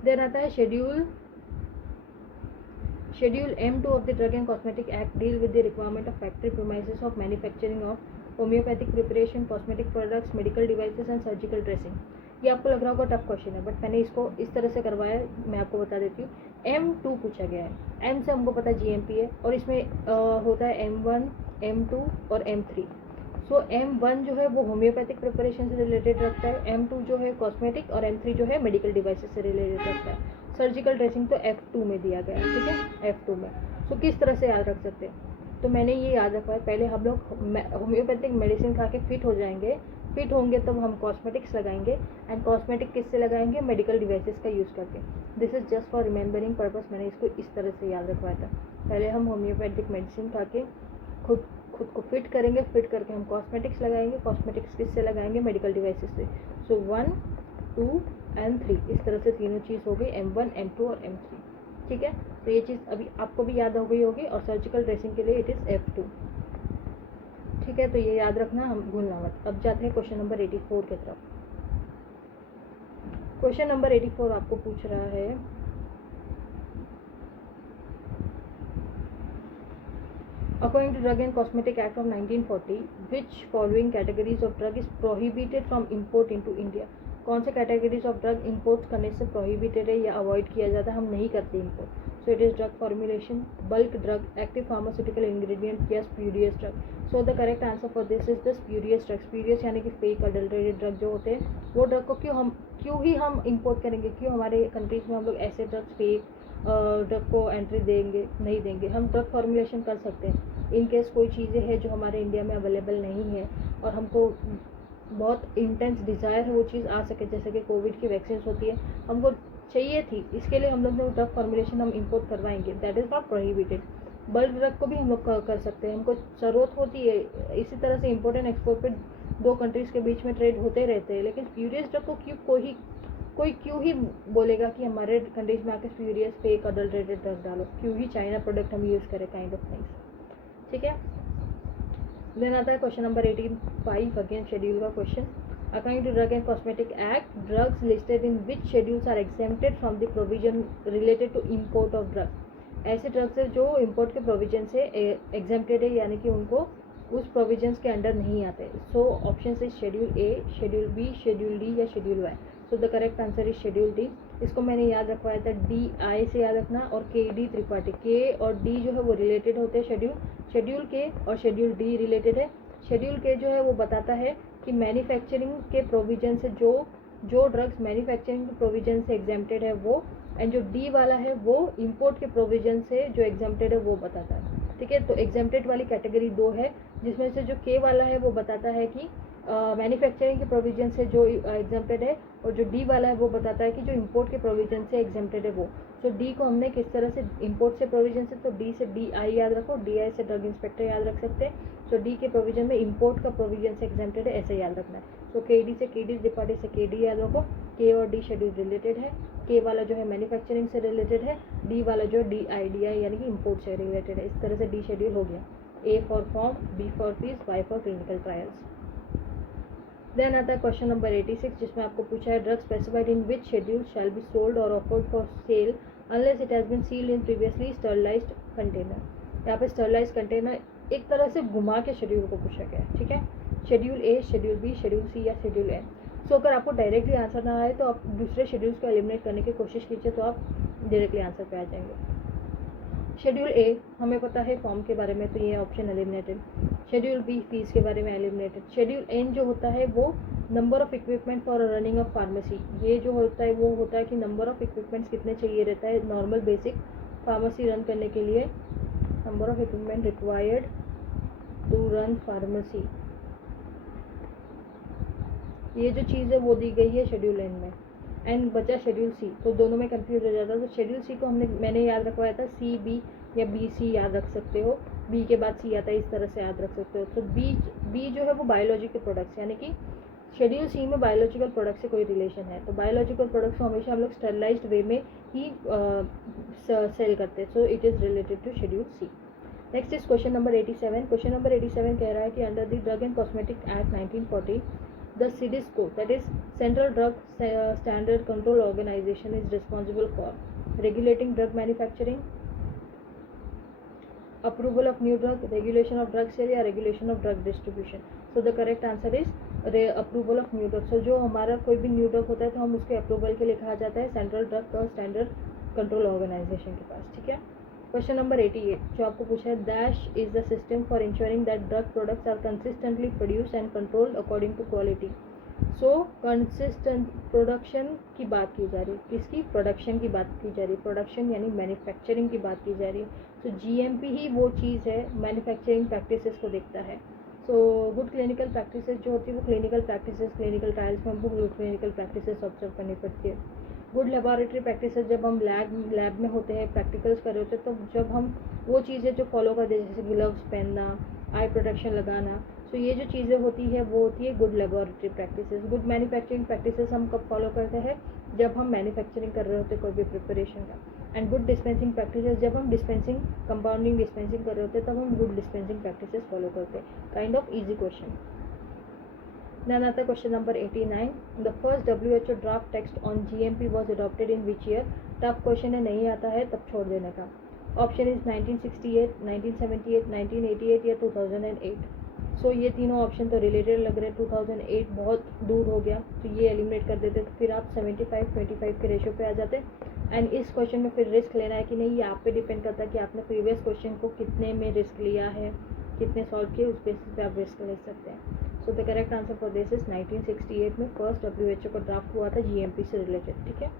Then आता है Schedule M2 of the Drug and Cosmetic Act deal with the requirement of factory premises of manufacturing of homeopathic preparation, cosmetic products, medical devices and surgical dressing. ये आपको लग रहा होगा tough question है, but मैंने इसको इस तरह से करवाया है, मैं आपको बता देती हूँ. M2 पूछा गया है. M से हमको पता है GMP है और इसमें होता है M1, M2 और M3. सो M1 जो है वो होम्योपैथिक प्रिपरेशन से रिलेटेड रखता है, M2 जो है कॉस्मेटिक और M3 जो है मेडिकल डिवाइसेस से रिलेटेड रखता है. सर्जिकल ड्रेसिंग तो F2 में दिया गया है. ठीक है, F2 में. सो किस तरह से याद रख सकते हैं, तो मैंने ये याद रखा है. पहले हम लोग होम्योपैथिक मेडिसिन खा के फिट हो जाएंगे, फिट होंगे तब हम कॉस्मेटिक्स लगाएंगे एंड कॉस्मेटिक किससे लगाएंगे, मेडिकल डिवाइसेस का यूज़ करके. This is just for remembering purpose. मैंने इसको इस तरह से याद रखवाया था. पहले हम होम्योपैथिक मेडिसिन खा के खुद को फिट करेंगे, फिट करके हम कॉस्मेटिक्स लगाएंगे, कॉस्मेटिक्स किससे लगाएंगे, मेडिकल डिवाइसेस से. सो 1, 2 एंड 3 इस तरह से तीनों चीज़ हो गई, M1, M2 और M3. ठीक है, तो ये चीज़ अभी आपको भी याद हो गई होगी. और सर्जिकल ड्रेसिंग के लिए इट इज़ F2. ठीक है, तो ये याद रखना, हम भूलना मत. अब जाते हैं क्वेश्चन नंबर 84 की तरफ. क्वेश्चन नंबर 84 आपको पूछ रहा है According to Drug and Cosmetic Act of 1940, which following categories of drug is prohibited from import into India? कौन से कैटेगरीज ऑफ ड्रग इंपोर्ट करने से प्रोहिबिटेड है या अवॉइड किया जाता है, हम नहीं करते import. So it is drug formulation, bulk drug, active pharmaceutical ingredient, yes spurious drug. So the correct answer for this is the spurious drug. Spurious यानी कि फेक अडल्टरेटेड ड्रग जो होते हैं, वो ड्रग को क्यों ही हम इंपोर्ट करेंगे, क्यों हमारे कंट्रीज में हम लोग ऐसे ड्रग्स फेक ड्रग को एंट्री नहीं देंगे. हम ड्रग फॉर्मुलेशन कर सकते हैं इन केस कोई चीज़ें हैं जो हमारे इंडिया में अवेलेबल नहीं है और हमको बहुत इंटेंस डिज़ायर है वो चीज़ आ सके, जैसे कि कोविड की वैक्सीन होती है, हमको चाहिए थी, इसके लिए हम लोग ने ड्रग फॉर्मुलेशन हम इंपोर्ट करवाएंगे. That is not prohibited. Bulk drug को भी हम लोग कर सकते हैं, हमको ज़रूरत होती है. इसी तरह से इम्पोर्ट एंड एक्सपोर्ट पे दो कंट्रीज़ के बीच में ट्रेड होते रहते हैं. लेकिन स्प्यूरियस ड्रग को कोई क्यों ही बोलेगा कि हमारे कंट्रीज में आके स्प्यूरियस फेक अडल्टरेटेड ड्रग डालो, क्यों ही चाइना प्रोडक्ट हम यूज़ करें, काइंड ऑफ थिंग्स. ठीक है. देन आता है क्वेश्चन नंबर 18(5) अगेन शेड्यूल का question. According to Drug and Cosmetic Act, drugs listed in which schedules are exempted from the provision related to import of drugs. ऐसे drugs है जो import के provision से एग्जेम्प्टेड है, यानी कि उनको उस प्रोविजंस के अंडर नहीं आते. सो ऑप्शन से schedule A, schedule B, schedule D या schedule Y. So the correct answer is schedule D. इसको मैंने याद रखवाया था, डी आई से याद रखना, और के डी त्रिपाठी. के और डी जो है वो रिलेटेड होते हैं. शेड्यूल के और शेड्यूल डी रिलेटेड है. शेड्यूल के जो है वो बताता है कि मैन्युफैक्चरिंग के प्रोविजन से जो ड्रग्स मैन्युफैक्चरिंग के प्रोविजन से एग्जेम्प्टेड है वो, एंड जो डी वाला है वो इंपोर्ट के प्रोविजन से जो एग्जेम्प्टेड है वो बताता है. ठीक है. तो एग्जेम्प्टेड वाली कैटेगरी दो है, जिसमें से जो के वाला है वो बताता है कि मैन्युफैक्चरिंग के प्रोविजन से जो एग्जेम्प्टेड है, और जो डी वाला है वो बताता है कि जो इंपोर्ट के प्रोविजन से एग्जेम्प्टेड है वो. सो डी को हमने किस तरह से इंपोर्ट से प्रोविजन से, तो डी से डी आई याद रखो, डी आई से ड्रग इंस्पेक्टर याद रख सकते हैं. सो डी के प्रोविजन में इंपोर्ट का प्रोविजन से एग्जेम्प्टेड है, ऐसे याद रखना है. सो के डी से के डी डिपार्टी से के डी याद रखो. के और डी शेड्यूल रिलेटेड है. के वाला जो है मैन्युफैक्चरिंग से रिलेटेड है, डी वाला जो डी आई यानी कि इंपोर्ट से रिलेटेड है. इस तरह से डी शेड्यूल हो गया. A for form, B for fees, Y for clinical trials. Then आता है क्वेश्चन नंबर 86, जिसमें आपको पूछा है drug specified in which schedule shall be sold और offered for sale unless it has been sealed in previously sterilised container. यहाँ पे sterilised container एक तरह से घुमा के शेड्यूल को पूछा गया है. ठीक है. Schedule A, schedule B, schedule सी या शेड्यूल एन. सो अगर आपको डायरेक्टली आंसर ना आए तो आप दूसरे शेड्यूल्स को एलिमिनेट करने की कोशिश कीजिए, तो आप डायरेक्टली आंसर पे आ जाएंगे. शेड्यूल ए हमें पता है फॉर्म के बारे में, तो ये option eliminated. Schedule B fees के बारे में एलिमिनेटेड. शेड्यूल एन जो होता है वो number of equipment for running of pharmacy. ये जो होता है वो होता है कि नंबर ऑफ इक्विपमेंट्स कितने चाहिए रहता है नॉर्मल बेसिक फार्मेसी रन करने के लिए. Number of equipment required to run pharmacy, ये जो चीज़ है वो दी गई है शेड्यूल एन में. एंड बचा शेड्यूल सी, तो दोनों में कंफ्यूज हो जाता है. तो शेड्यूल सी को मैंने याद रखवाया था, सी बी या बी सी याद रख सकते हो. बी के बाद सी आता है, इस तरह से याद रख सकते हो. तो बी जो है वो बायोलॉजिकल प्रोडक्ट्स, यानी कि शेड्यूल सी में बायोलॉजिकल प्रोडक्ट से कोई रिलेशन है. तो बायोलॉजिकल प्रोडक्ट्स को हमेशा हम लोग स्टरलाइज्ड वे में ही सेल करते हैं. So it is related to schedule C. Next is question number 87. Question number 87 कह रहा है कि under the drug and cosmetic act 1940 the CDSCO, that is Central Drug Standard Control Organization, is responsible for regulating drug manufacturing, approval of new drug, regulation of drug sale या regulation of drug distribution. So the correct answer is approval of new drug. So जो हमारा कोई भी new drug होता है तो हम उसके अप्रूवल के लिए कहा जाता है central drug standard control organisation के पास. ठीक है. क्वेश्चन नंबर 88 जो आपको पूछा है, dash is the system for ensuring that drug products are consistently produce and controlled according to quality. So consistent production की बात की जा रही है. किसकी? प्रोडक्शन की बात की जा रही है. प्रोडक्शन यानी मैन्युफैक्चरिंग की बात की जा रही है. तो जीएमपी ही वो चीज़ है मैन्युफैक्चरिंग प्रैक्टिसेस को देखता है. सो गुड क्लिनिकल प्रैक्टिसेस जो होती है वो क्लिनिकल प्रैक्टिसेस, क्लिनिकल ट्रायल्स में हमको गुड क्लिनिकल प्रैक्टिसेस ऑब्जर्व करनी पड़ती है. गुड लेबोरेटरी प्रैक्टिसेस जब हम लैब में होते हैं, प्रैक्टिकल्स कर रहे होते हैं, तो जब हम वो चीज़ें जो फॉलो करते हैं जैसे ग्लव्स पहनना, आई प्रोटेक्शन लगाना, सो ये जो चीज़ें होती है वो होती है good laboratory practices. Good manufacturing practices हम कब फॉलो करते हैं? जब हम मैन्युफैक्चरिंग कर रहे होते हैं कोई भी प्रिपरेशन का. एंड गुड डिस्पेंसिंग प्रैक्टिसेस जब हम डिस्पेंसिंग, कंपाउंडिंग डिस्पेंसिंग कर रहे होते हैं तब हम गुड डिस्पेंसिंग प्रैक्टिसेस फॉलो करते हैं. Kind of easy question. Then आता है question number 89. The first WHO draft text on GMP was adopted in which year. Tough question है, नहीं आता है तब छोड़ देने का. ऑप्शन इज 1968, 1978, 1988 या 2008. सो ये तीनों ऑप्शन तो रिलेटेड लग रहे हैं. 2008 बहुत दूर हो गया तो ये एलिमिनेट कर देते, तो फिर आप 75-25 के रेशियो पे आ जाते. एंड इस क्वेश्चन में फिर रिस्क लेना है कि नहीं, ये आप पे डिपेंड करता है कि आपने प्रीवियस क्वेश्चन को कितने में रिस्क लिया है, कितने सॉल्व किए, उस बेसिस पे आप रिस्क ले सकते हैं। So the correct answer for this is 1968 में फर्स्ट WHO का ड्राफ्ट हुआ था GMP से रिलेटेड, ठीक है।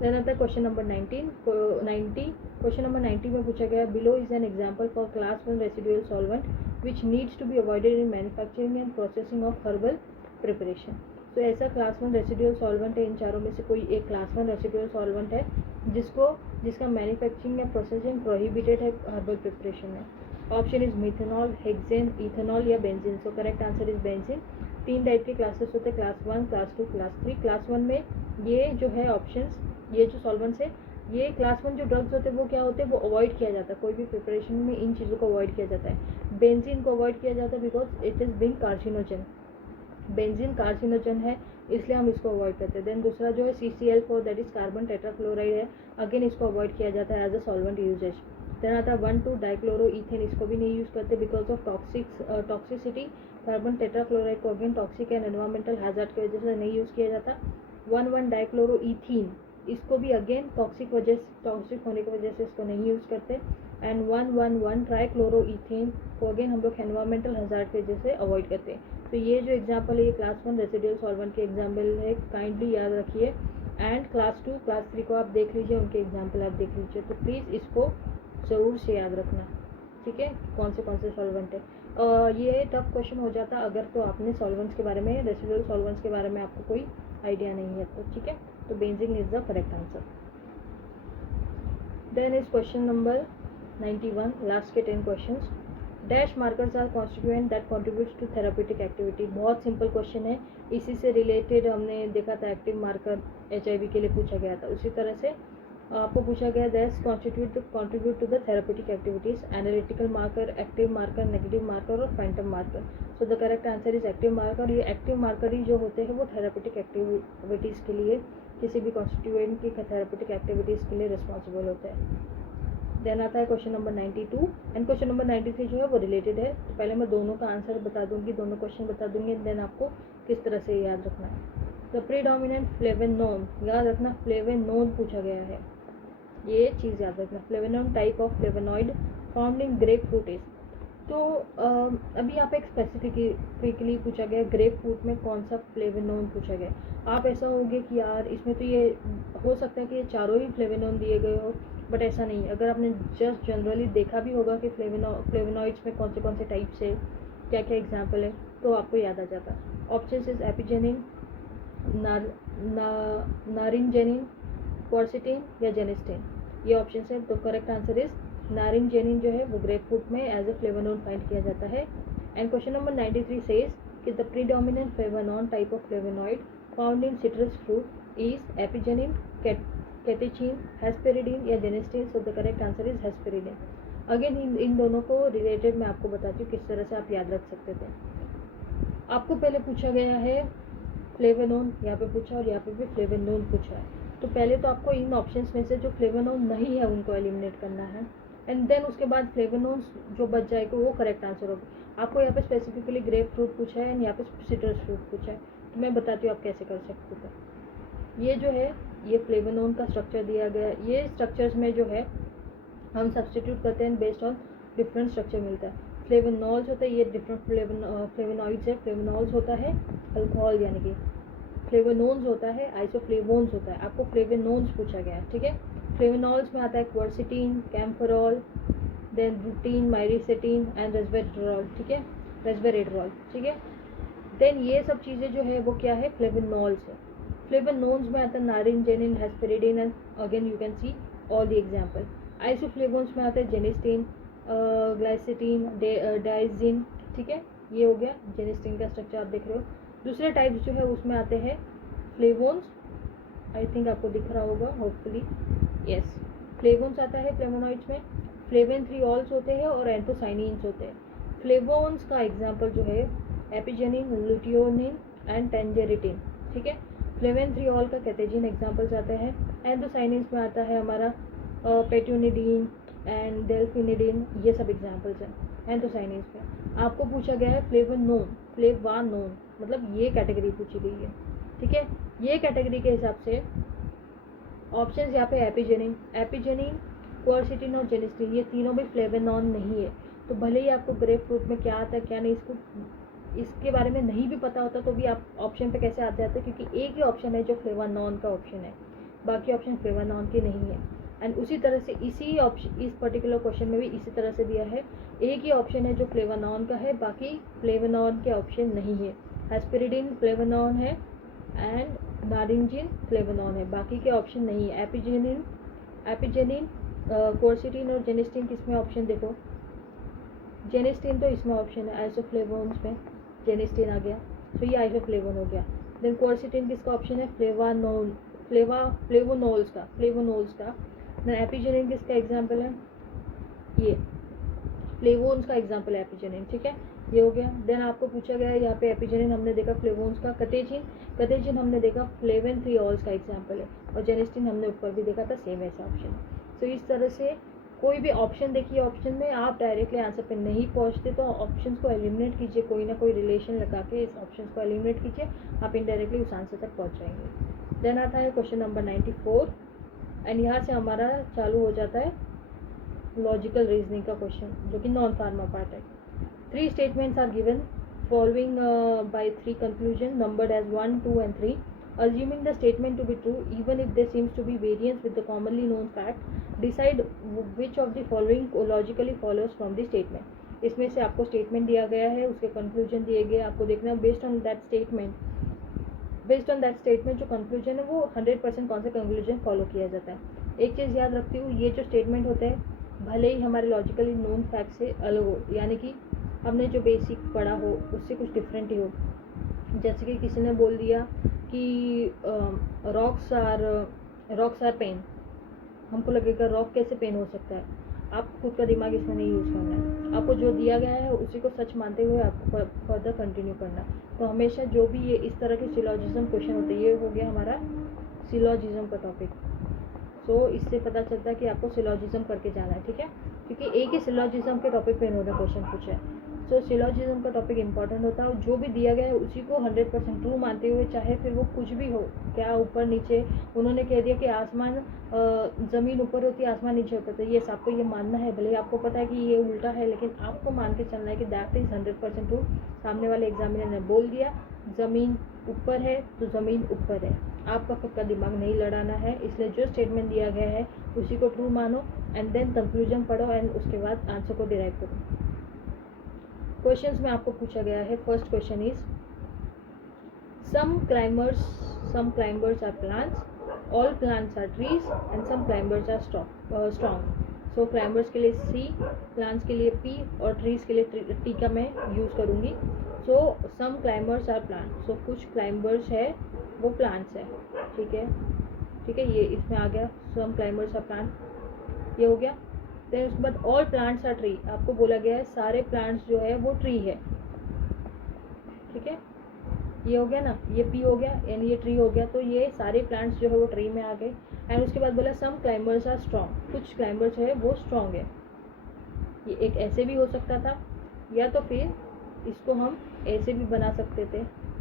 देन आता है क्वेश्चन नंबर 90। क्वेश्चन नंबर 90 में पूछा गया, below is an example for class 1 residual solvent which needs to be avoided in manufacturing and processing of herbal preparation. तो ऐसा क्लास 1 रेसिडुअल सॉल्वेंट है, इन चारों में से कोई एक क्लास 1 रेसिडुअल सॉल्वेंट है जिसका मैन्युफैक्चरिंग या प्रोसेसिंग प्रोहिबिटेड है हर्बल प्रिपरेशन में। Option is methanol, hexane, ethanol या benzene. So correct answer is benzene. 3 type के क्लासेस होते हैं, क्लास 1, क्लास 2, क्लास 3। क्लास 1 में ये जो है ऑप्शंस, ये जो सॉल्वेंट्स है, ये क्लास 1 जो ड्रग्स होते हैं वो क्या होते हैं, वो अवॉइड किया जाता है। कोई भी प्रिपरेशन में इन चीज़ों को अवॉइड किया जाता है। बेंजीन को अवॉइड किया जाता है because it is being carcinogen. Benzene carcinogen है, इसलिए हम इसको अवॉइड करते हैं। देन दूसरा जो है CCl4, that is carbon tetrachloride है, अगेन इसको अवॉइड किया जाता है as a solvent uses. Then आता है 1,2 डाइक्लोरोइथेन, इसको भी नहीं यूज़ करते because of toxicity. Carbon tetrachloride को again toxic and environmental hazard की वजह से नहीं यूज़ किया जाता। 1,1 डाइक्लोरोइथीन, इसको भी अगेन टॉक्सिक होने की वजह से इसको नहीं यूज़ करते। एंड 1,1,1 ट्राइक्लोरोइथेन को अगेन हम लोग एनवायरमेंटल हैजर्ड की वजह से अवॉइड करते हैं। तो ये जो एग्जाम्पल है, ये क्लास 1 रेसिडुअल सॉल्वेंट के एग्जाम्पल है, काइंडली याद रखिए। एंड क्लास 2, क्लास 3 को आप देख लीजिए, उनके एग्जाम्पल आप देख लीजिए। तो प्लीज़ इसको ज़रूर से याद रखना, ठीक है, कौन से सॉल्वेंट है। ये टफ क्वेश्चन हो जाता अगर तो आपने सॉल्वेंट्स के बारे में, रेसिडुअल सॉल्वेंट्स के बारे में आपको कोई आइडिया नहीं है तो, ठीक है। तो benzene is the correct answer. Then is question number 91, last के 10 questions. Dash markers are constituent that contributes to therapeutic activity. बहुत सिंपल क्वेश्चन है, इसी से रिलेटेड हमने देखा था एक्टिव मार्कर HIV के लिए पूछा गया था। उसी तरह से आपको पूछा गया that's contribute to the therapeutic activities, analytical marker, active marker, negative marker और phantom marker. So the correct answer is active marker. ये एक्टिव मार्कर ही जो होते हैं वो थेरापेटिक एक्टिविटीज़ के लिए, किसी भी कॉन्स्टिट्यूएंट की थेरापेटिक एक्टिविटीज़ के लिए रिस्पॉन्सिबल होते हैं। देन आता है question number 92 and question number 93 जो है वो रिलेटेड है। तो पहले मैं दोनों का आंसर बता दूंगी, दोनों क्वेश्चन बता दूंगी, देन आपको किस तरह से याद रखना है। द प्रीडोमिनेंट फ्लेवेनोन, याद रखना फ्लेवेनोन पूछा गया है, ये चीज़ याद रखना। Flavanone type of flavonoid found in grape fruit is. तो अभी यहाँ पे एक स्पेसिफिकली पूछा गया ग्रेप फ्रूट में कौन सा फ्लेवेनोन पूछा गया। आप ऐसा होगे कि यार इसमें तो ये हो सकता है कि ये चारों ही फ्लेवेनोन दिए गए हो, बट ऐसा नहीं। अगर आपने जस्ट जनरली देखा भी होगा कि फ्लेवेनॉइड्स में कौन से टाइप से क्या क्या एग्जाम्पल है, तो आपको याद आ जाता। ऑप्शन इज एपिजेनिन, नारिंजेनिन, क्वर्सिटीन या जेनिस्टीन, ये ऑप्शन है। तो करेक्ट आंसर इज नारिंजेनिन जो है वो ग्रेप फ्रूट में एज ए फ्लेवेनोन फाइंड किया जाता है। एंड क्वेश्चन नंबर 93 सेज कि the predominant flavanone type of flavonoid found in citrus fruit is apigenin, catechin, hesperidin या genistein. So the correct answer is hesperidin. Again इन दोनों को related मैं आपको बताती हूँ किस तरह से आप याद रख सकते थे। आपको पहले पूछा गया है फ्लेवेनोन, यहाँ पे पूछा और यहाँ पे भी फ्लेवेनोन पूछा है। तो पहले तो आपको इन ऑप्शंस में से जो फ्लेवेनोन नहीं है उनको एलिमिनेट करना है, एंड देन उसके बाद फ्लेवेनोन्स जो बच जाएगा वो करेक्ट आंसर होगा। आपको यहाँ पे स्पेसिफिकली ग्रेप फ्रूट पूछा है एंड यहाँ पे सिट्रस फ्रूट पूछा है। तो मैं बताती हूँ आप कैसे कर सकते थे। ये जो है ये फ्लेवेनोन का स्ट्रक्चर दिया गया है। ये स्ट्रक्चर्स में जो है हम सब्सटीट्यूट करते हैं बेस्ड ऑन डिफरेंट स्ट्रक्चर मिलता है। फ्लेवेनॉल्स होता है, ये डिफरेंट फ्लेवेनॉइड्स है। फ्लेवेनॉल्स होता है अल्कोहल, यानी कि फ्लेवेनोन्स होता है आइसोफ्लेवोन्स होता है। आपको फ्लेवेनोन्स पूछा गया है, ठीक है। फ्लेवेनॉल्स में आता है क्वर्सिटीन, कैम्फेरॉल, देन रूटीन, माइरिसेटीन एंड रेस्वेरेट्रॉल, ठीक है, रेस्वेरेट्रॉल, ठीक है। देन ये सब चीज़ें जो है वो क्या है, फ्लेवेनॉल्स है। फ्लेवेनोन्स में आता है naringenin, hesperidin and again you can see all the example. Isoflavones में आता है जेनिस्टीन, ग्लाइसिटीन, डाइजिन, ठीक है। ये हो गया जेनिस्टीन का स्ट्रक्चर आप देख रहे हो। दूसरे टाइप्स जो है उसमें आते हैं फ्लेवोन्स, आई थिंक आपको दिख रहा होगा होपफुली, यस, फ्लेवोन्स आता है फ्लेवोनॉइड्स में। फ्लेवेंथ्रियोल्स होते हैं और एंथोसाइनिन्स होते हैं। फ्लेवोन्स का एग्जाम्पल जो है एपिजेनिन, लुटियोनिन एंड टेंजेरिटिन, ठीक है। फ्लेवेंथ्रियोल का कैटेजिन एग्जाम्पल्स आते हैं। एंथोसाइनिन्स में आता है हमारा पेट्यूनिडीन एंड डेल्फिनिडीन, ये सब एग्जाम्पल्स हैं एंथोसाइनिन्स में। आपको पूछा गया है फ्लेवानोन, मतलब ये कैटेगरी पूछी गई है, ठीक है। ये कैटेगरी के हिसाब से ऑप्शन यहाँ पे एपिजेनिन, क्वर्सेटिन और जेनिस्टीन, ये तीनों भी फ्लेवोनॉन नहीं है। तो भले ही आपको ग्रेप फ्रूट में क्या आता है क्या नहीं, इसके बारे में नहीं भी पता होता तो भी आप ऑप्शन पे कैसे आते जाते, क्योंकि एक ही ऑप्शन है जो फ्लेवोनॉन का ऑप्शन है, बाकी ऑप्शन फ्लेवोनॉन के नहीं है। एंड उसी तरह से इसी ऑप्शन, इस पर्टिकुलर क्वेश्चन में भी इसी तरह से दिया है, एक ही ऑप्शन है जो फ्लेवोनॉन का है, बाकी फ्लेवोनॉन के ऑप्शन नहीं है। एस्पिरिडिन फ्लेवोनॉन है एंड नारिंजिन फ्लेवोनॉन है, बाकी के ऑप्शन नहीं है। एपिजेनिन, क्वर्सेटिन और जेनिस्टीन किसमें ऑप्शन देखो, जेनिस्टीन तो इसमें ऑप्शन है, आइसोफ्लेवोन्स में जेनिस्टीन आ गया, तो ये आइसोफ्लेवोन हो गया। देन क्वर्सेटिन किसका ऑप्शन है, फ्लेवोनोल्स का। देन एपिजेनिन किसका एग्जाम्पल है, ये फ्लेवोन्स का एग्जाम्पल है एपिजेनिन, ठीक है, ये हो गया। देन आपको पूछा गया है यहाँ पे एपिजेनिन हमने देखा फ्लेवोन्स का, कटेजिन हमने देखा फ्लेवेंथ्रियोल्स का एग्जाम्पल है, और जेनिस्टीन हमने ऊपर भी देखा था, सेम ऐसा ऑप्शन। तो इस तरह से कोई भी ऑप्शन देखिए, ऑप्शन में आप डायरेक्टली आंसर पे नहीं पहुंचते तो ऑप्शंस को एलिमिनेट कीजिए, कोई ना कोई रिलेशन लगा के इस ऑप्शंस को एलिमिनेट कीजिए, आप इनडायरेक्टली उस आंसर तक पहुंच जाएंगे। देन आता है क्वेश्चन नंबर 94 एंड यहाँ से हमारा चालू हो जाता है लॉजिकल रीजनिंग का क्वेश्चन, जो कि नॉन फार्मा पार्ट है। 3 statements are given following by 3 conclusion numbered as 1, 2 and 3. Assuming the statement to be true, even if there seems to be variance with the commonly known fact, decide which of the following logically follows from the statement. इसमें से आपको statement दिया गया है, उसके conclusion दिए गए, आपको देखना है बेस्ड ऑन दैट स्टेटमेंट जो कंक्लूजन है वो 100% कौन सा कंक्लूजन फॉलो किया जाता है। एक चीज़ याद रखती हूँ, ये जो स्टेटमेंट होते हैं भले ही हमारे लॉजिकली नोन फैक्ट से अलग हो, यानी कि हमने जो बेसिक पढ़ा हो उससे कुछ डिफरेंट ही हो। जैसे कि किसी ने बोल दिया कि रॉक्स आर पेन, हमको लगेगा रॉक कैसे पेन हो सकता है, आप खुद का दिमाग इसमें नहीं यूज़ करना है, आपको जो दिया गया है उसी को सच मानते हुए आपको फर्दर कंटिन्यू करना है। तो हमेशा जो भी ये इस तरह के सिलॉजिज्म क्वेश्चन होते हैं, ये हो गया हमारा सिलॉजिज्म का टॉपिक। सो इससे पता चलता है कि आपको सिलॉजिज्म करके जाना है, ठीक है, क्योंकि एक ही सिलॉजिज्म के टॉपिक पे इन्होंने क्वेश्चन पूछा है। सो सिलॉजिज्म का टॉपिक इंपॉर्टेंट होता है, और जो भी दिया गया है उसी को 100% ट्रू मानते हुए, चाहे फिर वो कुछ भी हो, क्या ऊपर नीचे, उन्होंने कह दिया कि आसमान ज़मीन ऊपर होती है आसमान नीचे होता है, तो ये आपको ये मानना है, भले आपको पता है कि ये उल्टा है, लेकिन आपको मान के चलना है कि दैट इज़ 100% ट्रू। सामने वाले एग्जामिनर ने बोल दिया ज़मीन ऊपर है तो ज़मीन ऊपर है, आपका खुद का दिमाग नहीं लड़ाना है, इसलिए जो स्टेटमेंट दिया गया है उसी को ट्रू मानो एंड देन कंक्लूजन पढ़ो एंड उसके बाद आंसर को डिराइव करो। क्वेश्चंस में आपको पूछा गया है, first question is some climbers are plants, all plants are trees and some climbers are strong. So climbers के लिए सी, प्लांट्स के लिए पी और ट्रीज के लिए टी का मैं यूज़ करूँगी। सो सम क्लाइंबर्स आर प्लांट्स, सो कुछ क्लाइंबर्स है वो प्लांट्स है, ठीक है, ये इसमें आ गया सम क्लाइंबर्स आर प्लांट, ये हो गया। देन उसके बाद ऑल प्लांट्स आर ट्री, आपको बोला गया है सारे प्लांट्स जो है वो ट्री है, ठीक है, ये हो गया ना, ये पी हो गया एंड ये ट्री हो गया, तो ये सारे प्लांट्स जो है वो ट्री में आ गए। एंड उसके बाद बोला सम क्लाइंबर्स आर स्ट्रॉन्ग, कुछ क्लाइंबर्स जो है वो स्ट्रॉन्ग है। ये एक ऐसे भी हो सकता था, या तो फिर इसको हम ऐसे भी बना सकते थे,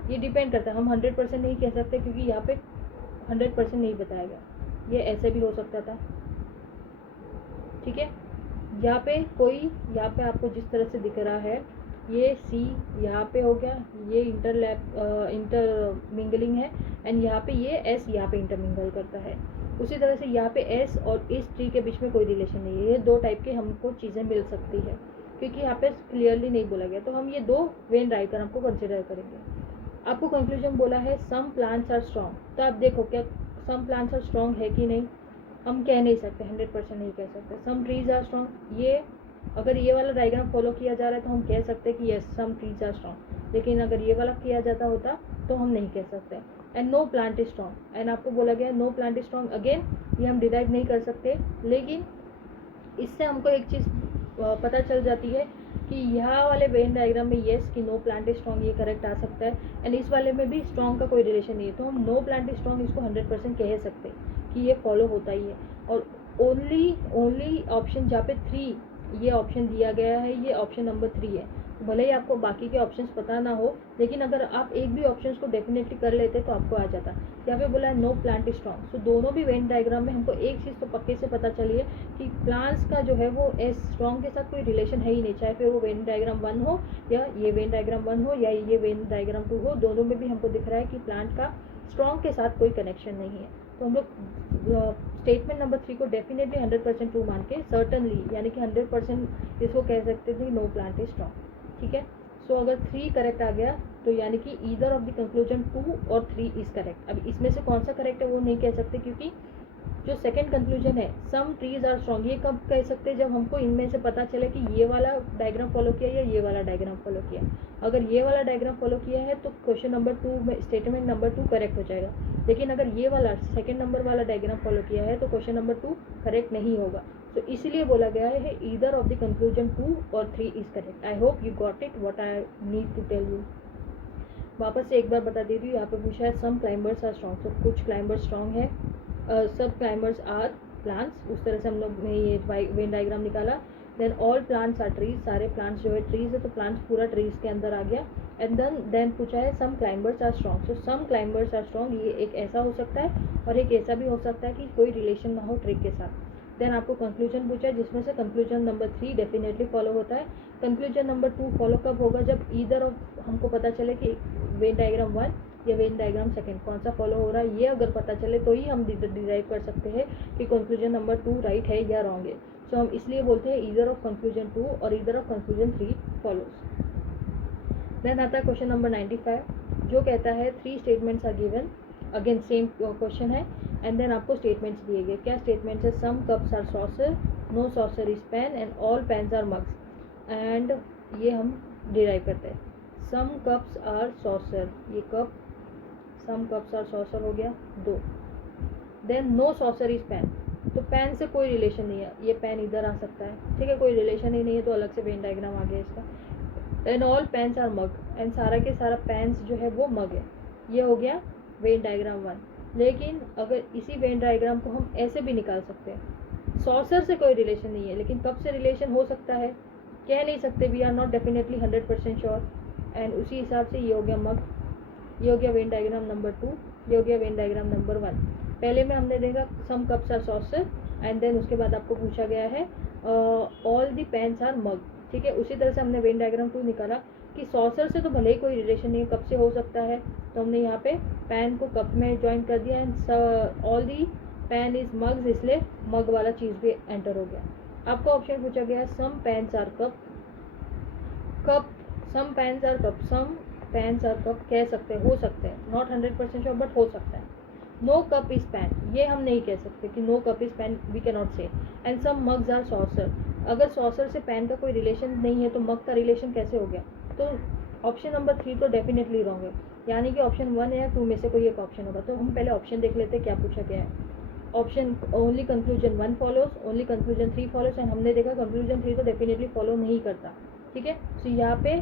ये डिपेंड करता है, हम 100% नहीं कह सकते क्योंकि यहाँ पे 100% नहीं बताया गया, ये ऐसे भी हो सकता था, ठीक है। यहाँ पे आपको जिस तरह से दिख रहा है, ये सी यहाँ पे हो गया, ये इंटरमिंगलिंग है, एंड यहाँ पे ये एस यहाँ पे इंटरमिंगल करता है। उसी तरह से यहाँ पे एस और इस ट्री के बीच में कोई रिलेशन नहीं है, ये दो टाइप के हमको चीज़ें मिल सकती है, क्योंकि यहाँ पे क्लियरली नहीं बोला गया, तो हम ये दो वेन डायग्राम को कंसिडर करेंगे। आपको कंक्लूजन बोला है सम प्लांट्स आर स्ट्रॉन्ग, तो आप देखो क्या सम प्लांट्स आर स्ट्रॉन्ग है कि नहीं, हम कह नहीं सकते, 100% नहीं कह सकते। सम ट्रीज आर स्ट्रॉन्ग, ये अगर ये वाला डायग्राम फॉलो किया जा रहा है तो हम कह सकते हैं कि yes some trees are strong, लेकिन अगर ये वाला किया जाता होता तो हम नहीं कह सकते। And no plant is strong, and आपको बोला गया no plant is strong, again ये हम डिराइव नहीं कर सकते, लेकिन इससे हमको एक चीज़ पता चल जाती है कि यहाँ वाले वेन डायग्राम में येस कि नो प्लांट इज स्ट्रॉन्ग ये करेक्ट आ सकता है, एंड इस वाले में भी स्ट्रॉन्ग का कोई रिलेशन नहीं है, तो हम नो प्लांट इज स्ट्रॉन्ग इसको 100% कह सकते कि ये फॉलो होता ही है। और ओनली ऑप्शन जहाँ पे 3 ये ऑप्शन दिया गया है, ये ऑप्शन नंबर 3 है, भले ही आपको बाकी के ऑप्शंस पता ना हो, लेकिन अगर आप एक भी ऑप्शंस को डेफिनेटली कर लेते तो आपको आ जाता। यहाँ पे बोला है नो प्लांट इज स्ट्रॉन्ग। सो दोनों भी वेन डायग्राम में हमको एक चीज़ तो पक्के से पता चली है कि प्लांट्स का जो है वो एस स्ट्रॉन्ग के साथ कोई रिलेशन है ही नहीं, चाहे फिर वो वेन डायग्राम 1 हो या ये वेन डायग्राम 1 हो या ये वेन डायग्राम 2 हो, दोनों में भी हमको दिख रहा है कि प्लांट का स्ट्रॉन्ग के साथ कोई कनेक्शन नहीं है। तो हम लोग स्टेटमेंट नंबर 3 को डेफिनेटली 100% ट्रू मान के सर्टनली यानी कि 100% इसको कह सकते थे नो प्लांट इज स्ट्रॉन्ग। ठीक है, सो अगर 3 करेक्ट आ गया तो यानी कि ईदर ऑफ द कंक्लूजन 2 और 3 इज करेक्ट। अब इसमें से कौन सा करेक्ट है वो नहीं कह सकते, क्योंकि जो सेकंड कंक्लूजन है सम ट्रीज आर स्ट्रॉन्ग, ये कब कह सकते हैं, जब हमको इनमें से पता चले कि ये वाला डायग्राम फॉलो किया या ये वाला डायग्राम फॉलो किया। अगर ये वाला डायग्राम फॉलो किया है तो क्वेश्चन नंबर 2 में स्टेटमेंट नंबर 2 करेक्ट हो जाएगा, लेकिन अगर ये वाला सेकंड नंबर वाला डायग्राम फॉलो किया है तो क्वेश्चन नंबर 2 करेक्ट नहीं होगा। तो इसलिए बोला गया है ईदर ऑफ द कंक्लूजन 2 और 3 is correct. I hope you got it what I need to tell you. वापस से एक बार बता देती हूँ, यहाँ पे पूछा है सम क्लाइंबर्स आर स्ट्रॉन्ग, तो कुछ क्लाइंबर्स स्ट्रॉन्ग है, सब क्लाइंबर्स आर प्लांट्स, उस तरह से हम लोग ने ये वेन डायग्राम निकाला। Then all plants are trees, सारे प्लांट्स जो है ट्रीज है, तो प्लांट्स पूरा ट्रीज के अंदर आ गया। एंड देन पूछा है some climbers are strong, so some climbers are strong, ये एक ऐसा हो सकता है और एक ऐसा भी हो सकता है कि कोई रिलेशन ना हो ट्रिक के साथ। देन आपको कंक्लूजन पूछा है जिसमें से कंक्लूजन नंबर 3 डेफिनेटली फॉलो होता है। कंक्लूजन नंबर 2 फॉलो कब होगा, जब ईदर ऑफ हमको पता चले कि वेन डायग्राम 1 या वेन डायग्राम सेकंड कौन सा फॉलो हो रहा है, ये अगर पता चले तो ही हम डिराइव कर सकते हैं कि कंक्लूजन नंबर 2 राइट है या रॉन्ग है। सो हम इसलिए बोलते हैं ईदर ऑफ कंक्लूजन 2 और either of conclusion 3 follows. Then आता है क्वेश्चन नंबर 95 जो कहता है 3 statements are given, again same question है एंड देन आपको स्टेटमेंट्स दिए गए। क्या स्टेटमेंट्स है, some cups are saucer, no saucer is pen and all pens are mugs. And ये हम डिराइव करते हैं, सम कप्स आर सॉसर, ये cup, some cups are saucer हो गया 2। Then no saucer is pen, तो पेन से कोई रिलेशन नहीं है, ये पेन इधर आ सकता है, ठीक है, कोई रिलेशन ही नहीं है तो अलग से वेन डायग्राम आ गया इसका। Then all pens are mug, and सारा के सारा पेन्स जो है वो मग है, ये हो गया वेन डायग्राम 1। लेकिन अगर इसी वेन डायग्राम को हम ऐसे भी निकाल सकते हैं, सॉसर से कोई रिलेशन नहीं है लेकिन कप से रिलेशन हो सकता है, कह नहीं सकते, we are not definitely 100% sure. And उसी हिसाब से ये हो गया मग, ये हो गया वेन डायग्राम नंबर 2, ये हो गया वेन डायग्राम नंबर 1। पहले में हमने देखा some cups are saucer and then उसके बाद आपको पूछा गया है all the pens are mug, ठीक है। उसी तरह से हमने वेन डायग्राम 2 निकाला कि सॉसर से तो भले ही कोई रिलेशन नहीं है, कप से हो सकता है, तो हमने यहाँ पे पैन को कप में ज्वाइन कर दिया and all the pan is mugs, इसलिए मग वाला चीज़ भी एंटर हो गया। आपको ऑप्शन पूछा गया some pens are cup, cup, some pens are cup, some pens are cup कह सकते हैं, हो सकते हैं, नॉट 100% श्योर बट हो सकता है। नो कप इज पेन, ये हम नहीं कह सकते कि no cup is pen, we can not say. And some mugs are saucer, अगर सॉसर से पेन का कोई रिलेशन नहीं है तो मग का रिलेशन कैसे हो गया, तो ऑप्शन नंबर 3 तो डेफिनेटली रॉन्ग है, यानी कि ऑप्शन 1 या 2 में से कोई एक ऑप्शन होगा। तो हम पहले ऑप्शन देख लेते हैं क्या पूछा गया है। Option only conclusion 1 follows, only conclusion 3 follows, and हमने देखा कंक्लूजन 3 तो डेफिनेटली फॉलो नहीं करता, ठीक है। सो यहाँ पे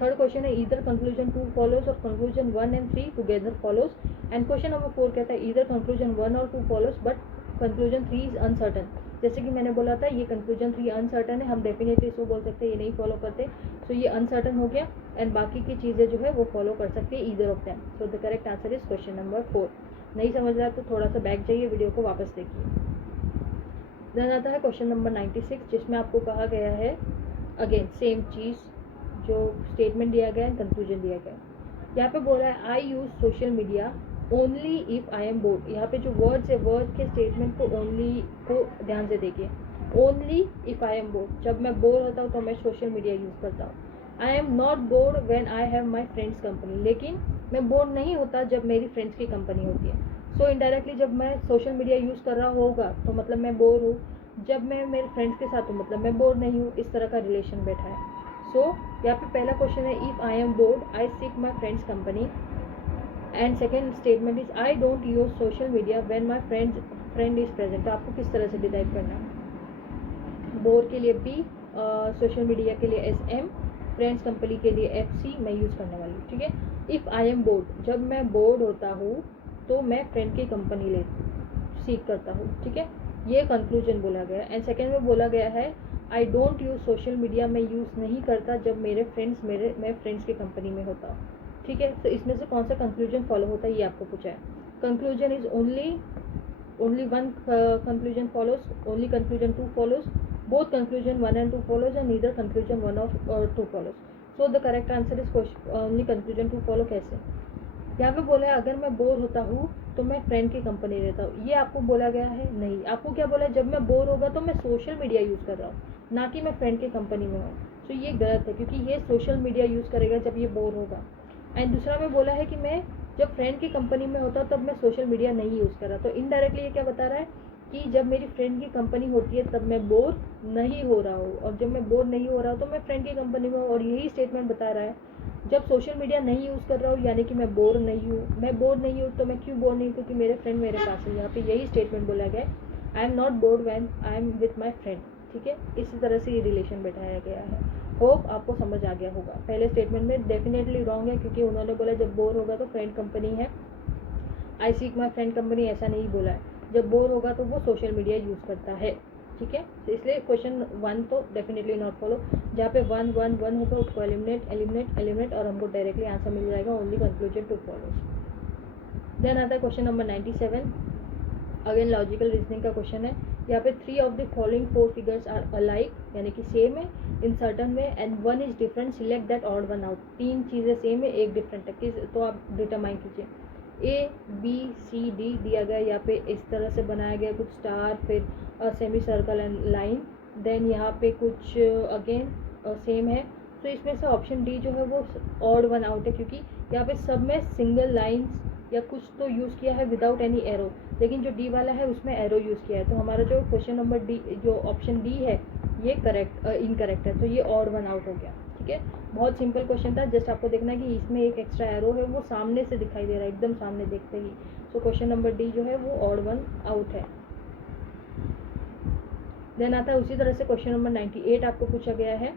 थर्ड क्वेश्चन है ईदर कंक्लूजन 2 फॉलोज और conclusion 1 and 3 together follows. And question number 4 कहता है ईदर कंक्लूजन 1 और 2 follows but conclusion 3 is uncertain. जैसे कि मैंने बोला था ये कंक्लूजन 3 अनसर्टन है, हम डेफिनेटली इसको बोल सकते हैं ये नहीं फॉलो करते, सो ये अनसर्टन हो गया एंड बाकी की चीज़ें जो है वो फॉलो कर सकते हैं either of them. So the correct answer is question number 4। नहीं समझ रहा तो थोड़ा सा बैक जाइए, वीडियो को वापस देखिए। देन आता है क्वेश्चन नंबर 96 जिसमें आपको कहा गया है अगेन सेम चीज़, जो स्टेटमेंट दिया गया है, कंक्लूजन दिया गया है। यहाँ पे बोला है I use social media only if I am bored. यहाँ पे जो वर्ड्स है, वर्ड के स्टेटमेंट को ओनली को ध्यान से देखिए। Only if I am board, जब मैं बोर होता हूँ तो मैं सोशल मीडिया यूज़ करता हूँ। I am not board when I have my friends company, लेकिन मैं बोर नहीं होता जब मेरी फ्रेंड्स की कंपनी होती है। सो इनडायरेक्टली जब मैं सोशल मीडिया यूज़ कर रहा होगा तो मतलब मैं बोर हूँ, जब मैं मेरे फ्रेंड्स के साथ हूँ मतलब मैं बोर नहीं हूँ, इस तरह का रिलेशन बैठा है। सो यहाँ पे पहला क्वेश्चन है if I am board I seek my friends company, and second statement is I don't use social media when my friend is present. तो आपको किस तरह से डिसाइड करना है, बोर के लिए बी, सोशल मीडिया के लिए SM, फ्रेंड्स कंपनी के लिए FC मैं यूज़ करने वाली हूँ, ठीक है। इफ़ आई एम बोर्ड, जब मैं बोर्ड होता हूँ तो मैं फ्रेंड की कंपनी सीख करता हूँ, ठीक है, ये कंक्लूजन बोला गया। एंड सेकेंड में बोला गया है I don't use social media, मैं यूज़ नहीं करता जब मैं फ्रेंड्स की कंपनी में होता हूँ। ठीक है, तो इसमें से कौन सा कंक्लूजन फॉलो होता है ये आपको पूछा है। Conclusion is only one conclusion follows, only conclusion 2 follows, both conclusion 1 and 2 follows, and neither conclusion 1 or 2 follows. So the correct answer is only conclusion 2 follow। कैसे? यहाँ पे बोला है अगर मैं बोर होता हूँ तो मैं फ्रेंड की कंपनी रहता हूँ, ये आपको बोला गया है? नहीं, आपको क्या बोला है, जब मैं बोर होगा तो मैं सोशल मीडिया यूज़ कर रहा हूँ, ना कि मैं फ्रेंड की कंपनी में हूँ। तो ये गलत है, क्योंकि ये सोशल मीडिया यूज़ करेगा जब ये बोर होगा। एंड दूसरा में बोला है कि मैं जब फ्रेंड की कंपनी में होता तब मैं सोशल मीडिया नहीं यूज़ कर रहा। तो इनडायरेक्टली ये क्या बता रहा है कि जब मेरी फ्रेंड की कंपनी होती है तब मैं बोर नहीं हो रहा हूँ, और जब मैं बोर नहीं हो रहा हूँ तो मैं फ्रेंड की कंपनी में हूँ। और यही स्टेटमेंट बता रहा है जब सोशल मीडिया नहीं यूज़ कर रहा हूँ यानी कि मैं बोर नहीं हूँ। मैं बोर नहीं हूँ तो मैं क्यों बोर नहीं हूँ, क्योंकि मेरे फ्रेंड मेरे पास है। यहाँ पे यही स्टेटमेंट बोला गया है, I am not board when I am with my friend. ठीक है, इसी तरह से ये रिलेशन बैठाया गया है। होप आपको समझ आ गया होगा। पहले स्टेटमेंट में डेफिनेटली रॉन्ग है, क्योंकि उन्होंने बोला जब बोर होगा तो फ्रेंड कंपनी है, आई सीक माई फ्रेंड कंपनी ऐसा नहीं बोला है। जब बोर होगा तो वो सोशल मीडिया यूज़ करता है। ठीक है, तो इसलिए क्वेश्चन 1 तो डेफिनेटली नॉट फॉलो। जहाँ पे 1 1 1 होगा उसको एलिमिनेट और हमको डायरेक्टली आंसर मिल जाएगा, ओनली कंक्लूजन 2 फॉलोज। देन आता है question number 97। Again logical reasoning का क्वेश्चन है। यहाँ पे 3 of the following 4 figures are alike, यानी कि सेम है in certain way, and 1 is different, select that odd one out. 3 चीज़ें सेम है, एक डिफरेंट है, किस तो आप डिटरमाइन कीजिए। ए बी सी डी दिया गया, यहाँ पे इस तरह से बनाया गया, कुछ स्टार, फिर semi circle and line. Then यहाँ पे कुछ अगेन सेम है। तो इसमें से ऑप्शन डी जो है वो ऑड वन आउट है, क्योंकि यहाँ पे सब में सिंगल लाइन्स या कुछ तो यूज़ किया है विदाउट एनी एरो, लेकिन जो डी वाला है उसमें एरो यूज़ किया है। तो हमारा जो क्वेश्चन नंबर डी, जो ऑप्शन डी है, ये इनकरेक्ट है, तो ये ऑड वन आउट हो गया। ठीक है, बहुत सिंपल क्वेश्चन था, जस्ट आपको देखना है कि इसमें एक एक्स्ट्रा एरो है, वो सामने से दिखाई दे रहा है, एकदम सामने देखते ही। सो क्वेश्चन नंबर डी जो है वो ऑड वन आउट है। देन आता है उसी तरह से क्वेश्चन नंबर 98 आपको पूछा गया है।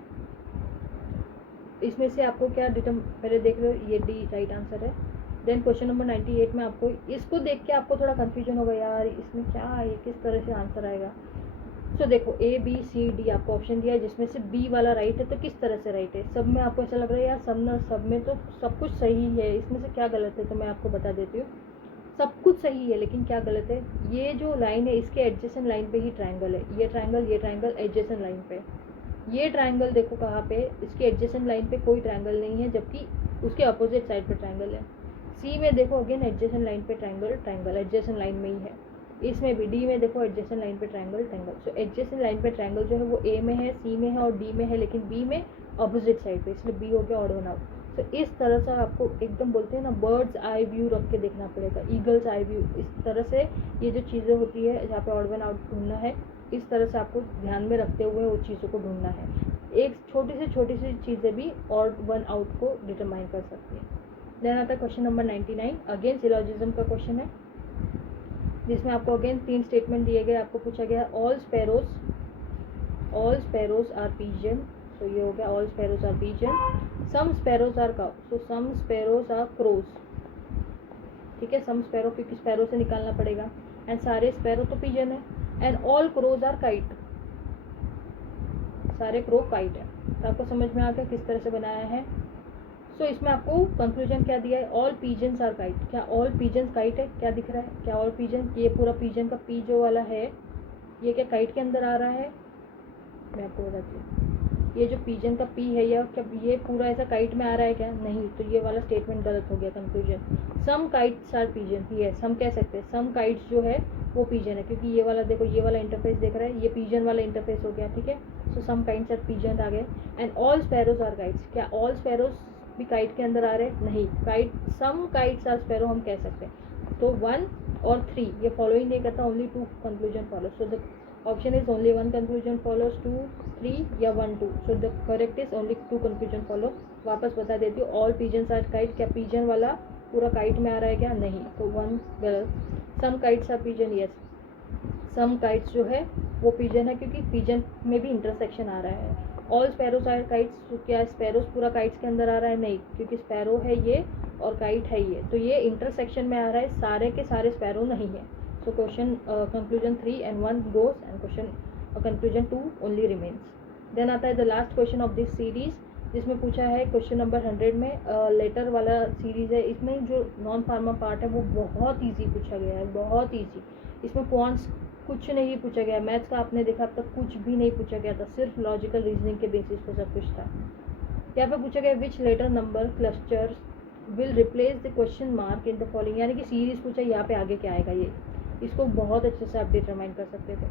इसमें से आपको क्या पहले देख रहे हो, ये डी राइट आंसर है। देन क्वेश्चन नंबर 98 में आपको इसको देख के आपको थोड़ा कंफ्यूजन होगा, यार इसमें क्या है, किस तरह से आंसर आएगा। तो देखो ए बी सी डी आपको ऑप्शन दिया है, जिसमें से बी वाला राइट है, तो किस तरह से राइट है। सब में आपको ऐसा लग रहा है यार सब में तो सब कुछ सही है, इसमें से क्या गलत है। तो मैं आपको बता देती हूँ, सब कुछ सही है, लेकिन क्या गलत है, ये जो लाइन है इसके एडजेसेंट लाइन पे ही ट्रायंगल है। ये ट्रायंगल एडजेसेंट लाइन पे, ये ट्रायंगल देखो कहाँ पे, इसके एडजेसेंट लाइन पे कोई ट्रायंगल नहीं है, जबकि उसके अपोजिट साइड पे ट्रायंगल है। सी में देखो अगेन एडजेसेंट लाइन पे ट्रायंगल एडजेसेंट लाइन में ही है। इसमें भी डी में देखो एडजेसेंट लाइन पे ट्रायंगल। सो एडजेसेंट लाइन पे ट्रायंगल जो है वो ए में है, सी में है और डी में है, लेकिन बी में अपोजिट साइड पे, इसलिए बी हो गया ऑड वन आउट। तो इस तरह से आपको एकदम बोलते हैं ना, बर्ड्स आई व्यू रख के देखना पड़ेगा, ईगल्स आई व्यू। इस तरह से ये जो चीज़ें होती है जहाँ पे ऑड वन आउट ढूंढना है, इस तरह से आपको ध्यान में रखते हुए वो चीज़ों को ढूंढना है। एक छोटी सी चीज़ें भी ऑड वन आउट को डिटरमाइन कर सकती है। देन आता है क्वेश्चन नंबर 99। अगेन सिलोजिज्म का क्वेश्चन है, जिसमें आपको अगेन 3 स्टेटमेंट दिए गए। आपको पूछा गया ऑल स्पैरोज आर पिजन। तो ये हो गया all sparrows are pigeon. Some sparrows are cow, so some sparrows are crows. ठीक है, सम स्पैरो क्योंकि स्पैरो से निकालना पड़ेगा, एंड सारे स्पैरो तो पिजन है। And all crows are kite, सारे क्रो काइट है। तो आपको समझ में आ गया किस तरह से बनाया है। सो इसमें आपको कंक्लूजन क्या दिया है, ऑल पीजन्स आर काइट। क्या ऑल पीजन्स काइट है, क्या दिख रहा है, क्या ऑल पीजन, ये पूरा पीजन का पी जो वाला है ये क्या काइट के अंदर आ रहा है। मैं आपको बताती हूँ, ये जो पीजन का पी है या क्या ये पूरा ऐसा काइट में आ रहा है क्या, नहीं। तो ये वाला स्टेटमेंट गलत हो गया, conclusion. Some kites are pigeon, yes हम कह सकते हैं सम काइट्स जो है वो पीजन है, क्योंकि ये वाला देखो, ये वाला इंटरफेस देख रहा है, ये पीजन वाला इंटरफेस हो गया। ठीक है, so some kites are pigeon आ गए। And all sparrows are kites, क्या ऑल स्पैरोज भी काइट के अंदर आ रहे हैं, नहीं। Kite some kites are sparrow हम कह सकते हैं। तो 1 और 3 ये फॉलोइंग नहीं करता, only 2 conclusion follow. So the option is only 1 conclusion follows, 2 3 या 1 2। सो the correct is only 2 conclusion follow. वापस बता देती हूँ, ऑल पीजन्स आर काइट, क्या पीजन वाला पूरा काइट में आ रहा है क्या, नहीं। तो 1 गलत। Some kites are pigeon, yes some kites जो है वो पीजन है, क्योंकि पीजन में भी इंटरसेक्शन आ रहा है। ऑल स्पैरोज आर काइट्स, क्या स्पैरोज पूरा काइट्स के अंदर आ रहा है, नहीं, क्योंकि स्पैरो है ये और काइट है ये, तो ये इंटरसेक्शन में आ रहा है, सारे के सारे स्पैरो नहीं है। So question conclusion 3 and 1 goes, and question conclusion 2 only remains. Then आता है the last question of this series, जिसमें पूछा है क्वेश्चन नंबर 100 में, लेटर वाला सीरीज है। इसमें जो नॉन फार्मा पार्ट है वो बहुत ईजी पूछा गया है, बहुत ईजी। इसमें क्वांट्स कुछ नहीं पूछा गया, मैथ्स का आपने देखा अब तक कुछ भी नहीं पूछा गया था, सिर्फ लॉजिकल रीजनिंग के बेसिस पर सब कुछ था। यहाँ पे पूछा गया which letter number clusters will replace the question mark in the following, यानी कि सीरीज पूछा, यहाँ पे आगे क्या आएगा, ये इसको बहुत अच्छे से आप डिटरमाइन कर सकते थे।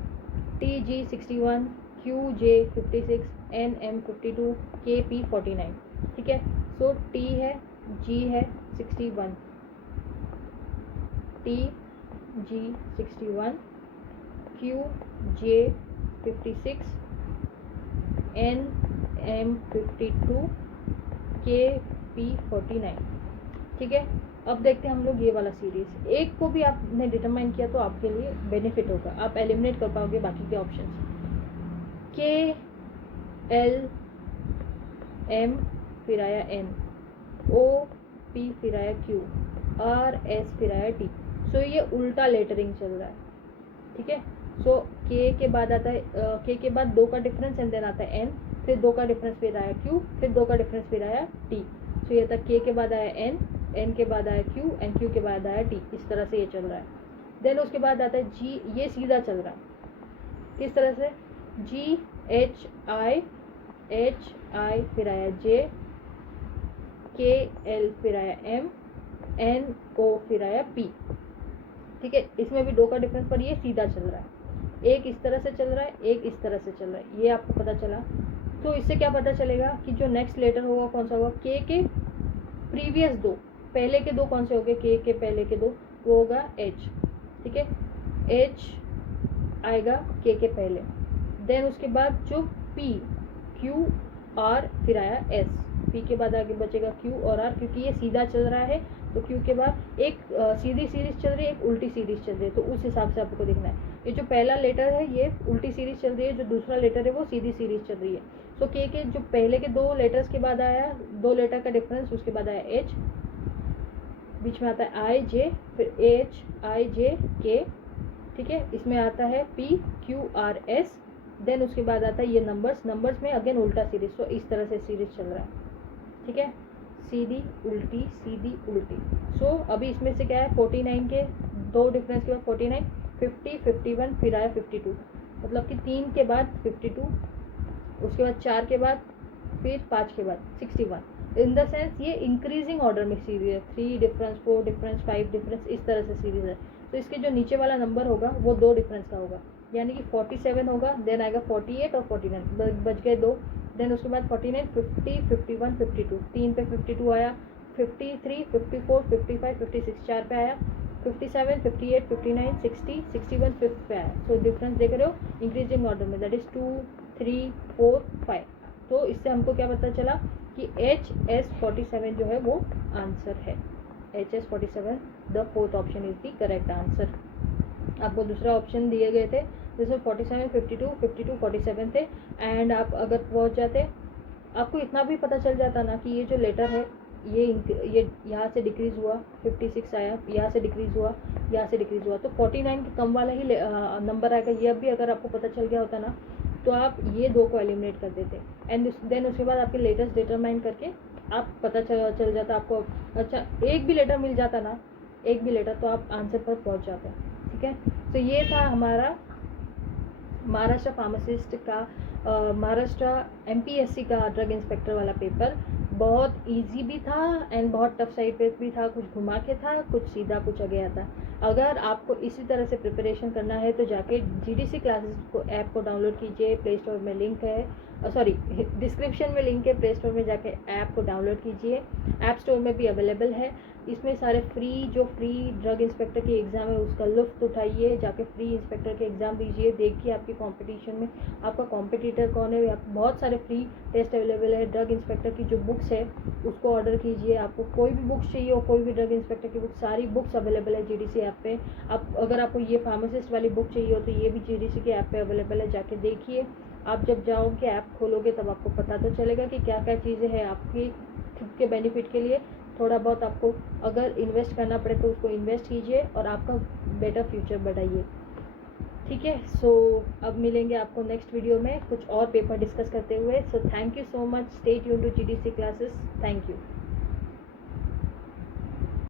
TG 61, QJ 56, NM 52, KP 49, ठीक है। सो T है, G है 61, TG 61, QJ 56, NM 52, KP 49, ठीक है। अब देखते हैं हम लोग ये वाला सीरीज, एक को भी आपने डिटरमाइन किया तो आपके लिए बेनिफिट होगा, आप एलिमिनेट कर पाओगे बाकी के ऑप्शंस। K L M फिर आया N, O P फिर आया Q, R S फिर आया T। सो ये उल्टा लेटरिंग चल रहा है, ठीक है। सो K के बाद आता है K के बाद 2 का डिफरेंस एंड देन आता है N, फिर 2 का डिफरेंस फिर आया Q, फिर 2 का डिफरेंस फिर आया T। सो ये था K के बाद आया N के बाद आया Q, एंड Q के बाद आया T, इस तरह से ये चल रहा है। देन उसके बाद आता है G, ये सीधा चल रहा है किस तरह से, G H I फिर आया J, K L फिर आया M, N O फिर आया P, ठीक है। इसमें भी 2 का डिफरेंस पर ये सीधा चल रहा है, एक इस तरह से चल रहा है, एक इस तरह से चल रहा है, ये आपको पता चला। तो इससे क्या पता चलेगा कि जो नेक्स्ट लेटर होगा कौन सा होगा, K के प्रीवियस 2, पहले के 2 कौन से हो गए, K के पहले के 2, वो होगा H, ठीक है। H आएगा K के पहले, देन उसके बाद जो P Q R फिर आया S, P के बाद आगे बचेगा Q और R, क्योंकि ये सीधा चल रहा है तो Q के बाद एक सीधी सीरीज चल रही है, एक उल्टी सीरीज चल रही है, तो उस हिसाब से आपको देखना है। ये जो पहला लेटर है ये उल्टी सीरीज चल रही है, जो दूसरा लेटर है वो सीधी सीरीज चल रही है। सो K के जो पहले के 2 लेटर्स के बाद आया, 2 लेटर का डिफरेंस, उसके बाद आया H, बीच में आता है I J, फिर H I J K, ठीक है। इसमें आता है P Q R S, देन उसके बाद आता है ये नंबर्स में अगेन उल्टा सीरीज। सो इस तरह से सीरीज चल रहा है, ठीक है, सीधी उल्टी सीधी उल्टी। सो अभी इसमें से क्या है, 49 के 2 डिफरेंस के बाद 49, 50, 51 फिर आया 52, मतलब कि 3 के बाद 52, उसके बाद 4 के बाद, फिर 5 के बाद 61। इन द सेंस ये इंक्रीजिंग ऑर्डर में सीरीज है, 3 डिफरेंस, 4 डिफरेंस, 5 डिफरेंस, इस तरह से सीरीज है। तो इसके जो नीचे वाला नंबर होगा वो 2 डिफरेंस का होगा, यानी कि 47 होगा, देन आएगा 48 और 49, बच गए 2। देन उसके बाद 49, 50, 51, 52, 3 पे 52 आया, 53, 54, 55, 56 4 पे आया, 57, 58, 59, 60, 61 5 पे आया। सो डिफरेंस देख रहे हो इंक्रीजिंग ऑर्डर में, दैट इज 2, 3, 4, 5। तो इससे हमको क्या पता चला कि HS47 जो है वो आंसर है, HS47 the 4th option is the correct answer. आपको दूसरा ऑप्शन दिए गए थे जिसमें 47, 52, 52, 47 थे, एंड आप अगर पहुंच जाते, आपको इतना भी पता चल जाता ना कि ये जो लेटर है ये यहाँ से डिक्रीज हुआ, 56 आया, यहाँ से डिक्रीज हुआ, यहाँ से डिक्रीज हुआ, तो 49 के कम वाला ही नंबर आएगा। ये भी अगर आपको पता चल गया होता ना तो आप ये 2 को एलिमिनेट कर देते, एंड देन उसके बाद आपके लेटर्स डिटरमाइन करके आप पता चल जाता आपको। अच्छा, एक भी लेटर मिल जाता ना, एक भी लेटर, तो आप आंसर पर पहुंच जाते, ठीक है। तो ये था हमारा महाराष्ट्र फार्मासिस्ट का महाराष्ट्र MPSC का ड्रग इंस्पेक्टर वाला पेपर। बहुत इजी भी था एंड बहुत टफ साइड पे भी था, कुछ घुमा के था, कुछ सीधा पूछा गया था। अगर आपको इसी तरह से प्रिपरेशन करना है तो जाके GDC क्लासेस को ऐप को डाउनलोड कीजिए, प्ले स्टोर में लिंक है, सॉरी डिस्क्रिप्शन में लिंक है, प्ले स्टोर में जाके ऐप को डाउनलोड कीजिए, ऐप स्टोर में भी अवेलेबल है। इसमें सारे जो फ्री ड्रग इंस्पेक्टर की एग्ज़ाम है उसका लुत्फ़ उठाइए, जाके फ्री इंस्पेक्टर के एग्ज़ाम दीजिए, देखिए आपकी कंपटीशन में आपका कॉम्पिटिटर कौन है। बहुत सारे फ्री टेस्ट अवेलेबल है। ड्रग इंस्पेक्टर की जो बुक्स है उसको ऑर्डर कीजिए, आपको कोई भी बुक्स चाहिए हो, कोई भी ड्रग इंस्पेक्टर की बुक, सारी बुक्स अवेलेबल है GDC ऐप पे। आप अगर आपको ये फार्मासिस्ट वाली बुक चाहिए हो तो ये भी GDC के ऐप पे अवेलेबल है, जाके देखिए। आप जब जाओगे ऐप खोलोगे तब आपको पता तो चलेगा कि क्या क्या चीज़ें हैं आपकी खुद के बेनिफिट के लिए। थोड़ा बहुत आपको अगर इन्वेस्ट करना पड़े तो उसको इन्वेस्ट कीजिए और आपका बेटर फ्यूचर बढ़ाइए, ठीक है। सो अब मिलेंगे आपको नेक्स्ट वीडियो में कुछ और पेपर डिस्कस करते हुए। So thank you so much, stay tuned to GDC classes. Thank you.